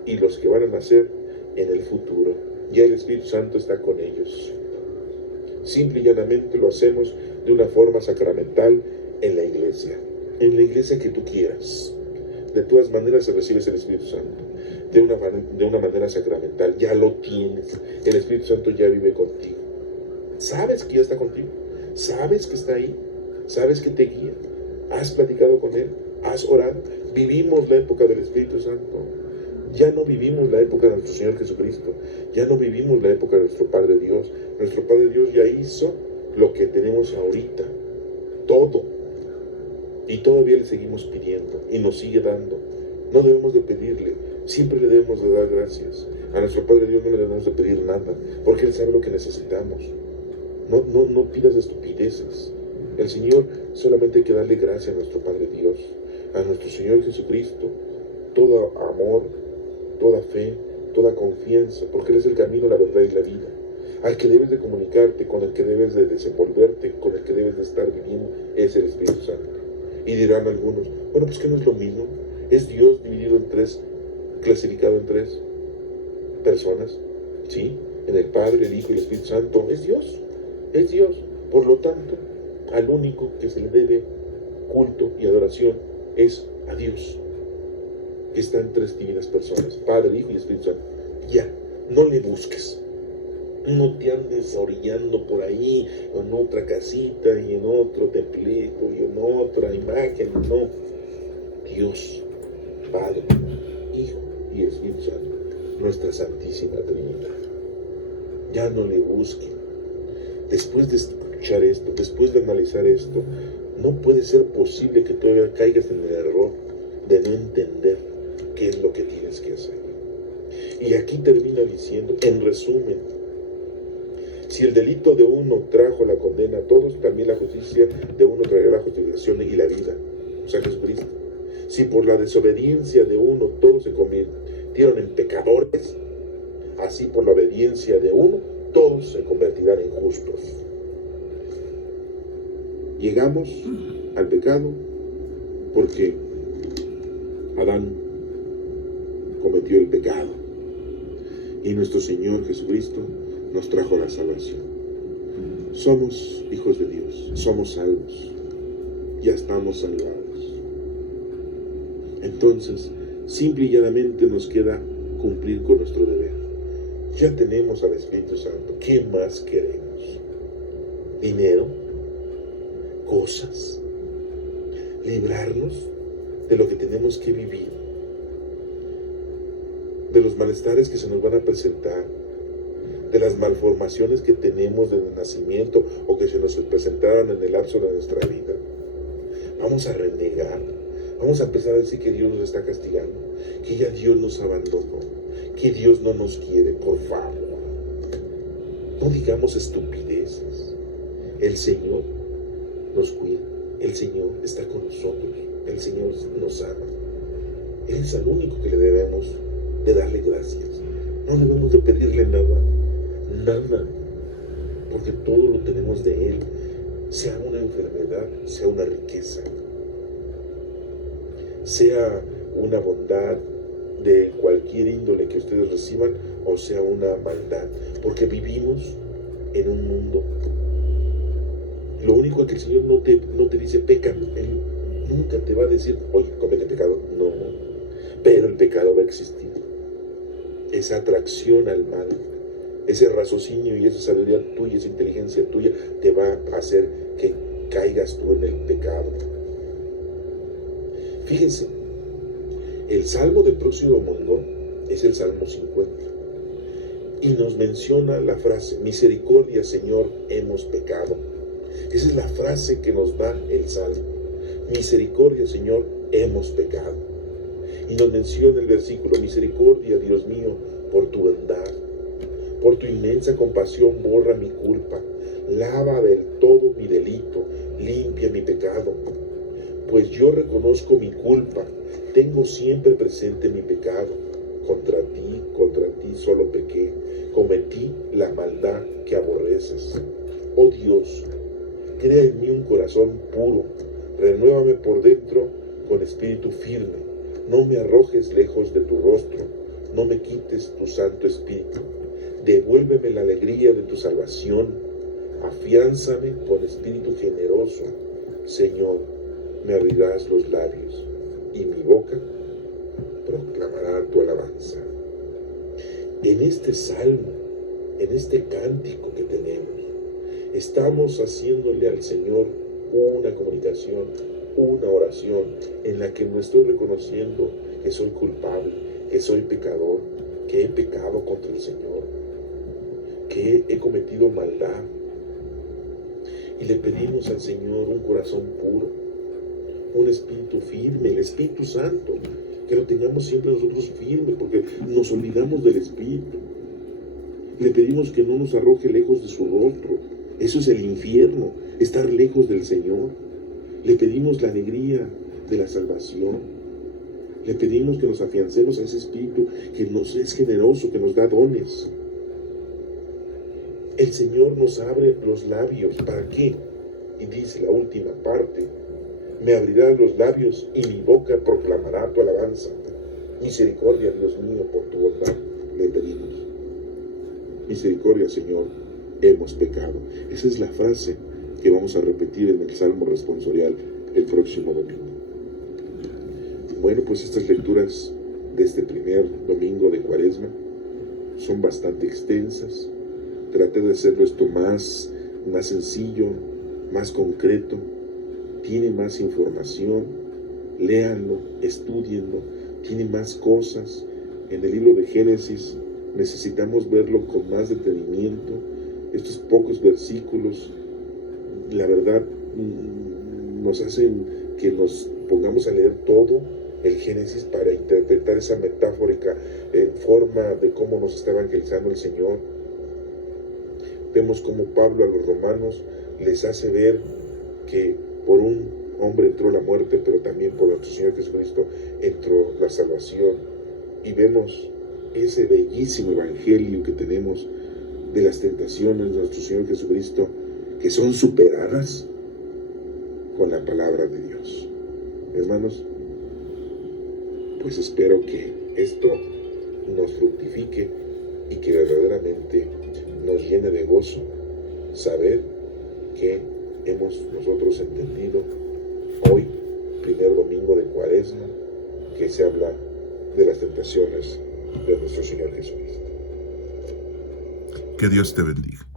y los que van a nacer en el futuro. Ya el Espíritu Santo está con ellos. Simple y llanamente lo hacemos de una forma sacramental en la iglesia que tú quieras. De todas maneras recibes el Espíritu Santo de una manera sacramental. Ya lo tienes. El Espíritu Santo ya vive contigo. Sabes que ya está contigo, sabes que está ahí, sabes que te guía, has platicado con Él, has orado. Vivimos la época del Espíritu Santo. Ya no vivimos la época de nuestro Señor Jesucristo, ya no vivimos la época de nuestro Padre Dios. Nuestro Padre Dios ya hizo lo que tenemos ahorita, todo, y todavía le seguimos pidiendo y nos sigue dando. No debemos de pedirle, siempre le debemos de dar gracias. A nuestro Padre Dios no le debemos de pedir nada, porque Él sabe lo que necesitamos. No pidas estupideces. El Señor solamente hay que darle gracias a nuestro Padre Dios, a nuestro Señor Jesucristo. todo amor, toda fe, toda confianza, porque Él es el camino, la verdad y la vida. Al que debes de comunicarte, con el que debes de desenvolverte, con el que debes de estar viviendo, es el Espíritu Santo. Y dirán algunos, bueno, pues que no es lo mismo. Es Dios dividido en tres, clasificado en tres personas. Sí, en el Padre, el Hijo y el Espíritu Santo. Es Dios, es Dios. Por lo tanto, al único que se le debe culto y adoración es a Dios, que está en tres divinas personas, Padre, Hijo y Espíritu Santo. Ya, no le busques. No te andes orillando por ahí, en otra casita y en otro templito y en otra imagen. No, Dios, Padre, Hijo y Espíritu Santo, nuestra Santísima Trinidad. Ya no le busquen. Después de escuchar esto, después de analizar esto, no puede ser posible que todavía caigas en el error de no entender qué es lo que tienes que hacer. Y aquí termina diciendo, en resumen, si el delito de uno trajo la condena a todos, también la justicia de uno traerá la justificación y la vida. O sea, Jesucristo. Si por la desobediencia de uno todos se convirtieron en pecadores, así por la obediencia de uno todos se convertirán en justos. Llegamos al pecado porque Adán cometió el pecado y nuestro Señor Jesucristo nos trajo la salvación. Somos hijos de Dios, somos salvos, ya estamos salvados. Entonces, simple y llanamente nos queda cumplir con nuestro deber. Ya tenemos al Espíritu Santo, ¿qué más queremos? ¿Dinero? ¿Cosas? ¿Librarnos de lo que tenemos que vivir? ¿De los malestares que se nos van a presentar? ¿De las malformaciones que tenemos desde el nacimiento o que se nos presentaron en el lapso de nuestra vida? Vamos a renegar, vamos a empezar a decir que Dios nos está castigando, que ya Dios nos abandonó, que Dios no nos quiere. Por favor, no digamos estupideces. El Señor nos cuida, el Señor está con nosotros, el Señor nos ama. Él es el único que le debemos de darle gracias. No debemos de pedirle nada, porque todo lo tenemos de Él, sea una enfermedad, sea una riqueza, sea una bondad de cualquier índole que ustedes reciban, o sea una maldad, porque vivimos en un mundo. Lo único que el Señor no te dice peca, Él nunca te va a decir, oye, comete pecado, no, pero el pecado va a existir. Esa atracción al mal, ese raciocinio y esa sabiduría tuya, esa inteligencia tuya, te va a hacer que caigas tú en el pecado. Fíjense, el Salmo del próximo mundo es el Salmo 50 y nos menciona la frase, misericordia, Señor, hemos pecado. Esa es la frase que nos da el Salmo. Misericordia, Señor, hemos pecado. Y nos menciona el versículo, misericordia, Dios mío, por tu bondad, por tu inmensa compasión, borra mi culpa, lava del todo mi delito, limpia mi pecado. Pues yo reconozco mi culpa, tengo siempre presente mi pecado. Contra ti solo pequé, cometí la maldad que aborreces. Oh Dios, crea en mí un corazón puro, renuévame por dentro con espíritu firme. No me arrojes lejos de tu rostro, no me quites tu Santo Espíritu. Devuélveme la alegría de tu salvación, afiánzame con espíritu generoso. Señor, me abrirás los labios y mi boca proclamará tu alabanza. En este salmo, en este cántico que tenemos, estamos haciéndole al Señor una comunicación, una oración en la que me estoy reconociendo que soy culpable, que soy pecador, que he pecado contra el Señor, que he cometido maldad. Y le pedimos al Señor un corazón puro, un espíritu firme, el Espíritu Santo, que lo tengamos siempre nosotros firme, porque nos olvidamos del Espíritu. Le pedimos que no nos arroje lejos de su rostro. Eso es el infierno, estar lejos del Señor. Le pedimos la alegría de la salvación. Le pedimos que nos afiancemos a ese Espíritu que nos es generoso, que nos da dones. El Señor nos abre los labios. ¿Para qué? Y dice la última parte: me abrirás los labios y mi boca proclamará tu alabanza. Misericordia, Dios mío, por tu bondad. Le pedimos. Misericordia, Señor, hemos pecado. Esa es la frase que vamos a repetir en el Salmo responsorial el próximo domingo. Bueno, pues estas lecturas de este primer domingo de Cuaresma son bastante extensas. Traté de hacerlo esto más sencillo, más concreto. Tiene más información. Léanlo, estudienlo. Tiene más cosas. En el libro de Génesis necesitamos verlo con más detenimiento. Estos pocos versículos, la verdad, nos hacen que nos pongamos a leer todo el Génesis para interpretar esa metafórica forma de cómo nos está evangelizando el Señor. Vemos cómo Pablo a los romanos les hace ver que por un hombre entró la muerte, pero también por nuestro Señor Jesucristo entró la salvación. Y vemos ese bellísimo evangelio que tenemos de las tentaciones de nuestro Señor Jesucristo, que son superadas con la palabra de Dios. Hermanos, pues espero que esto nos fructifique y que verdaderamente nos llene de gozo saber que hemos nosotros entendido hoy, primer domingo de Cuaresma, que se habla de las tentaciones de nuestro Señor Jesucristo. Que Dios te bendiga.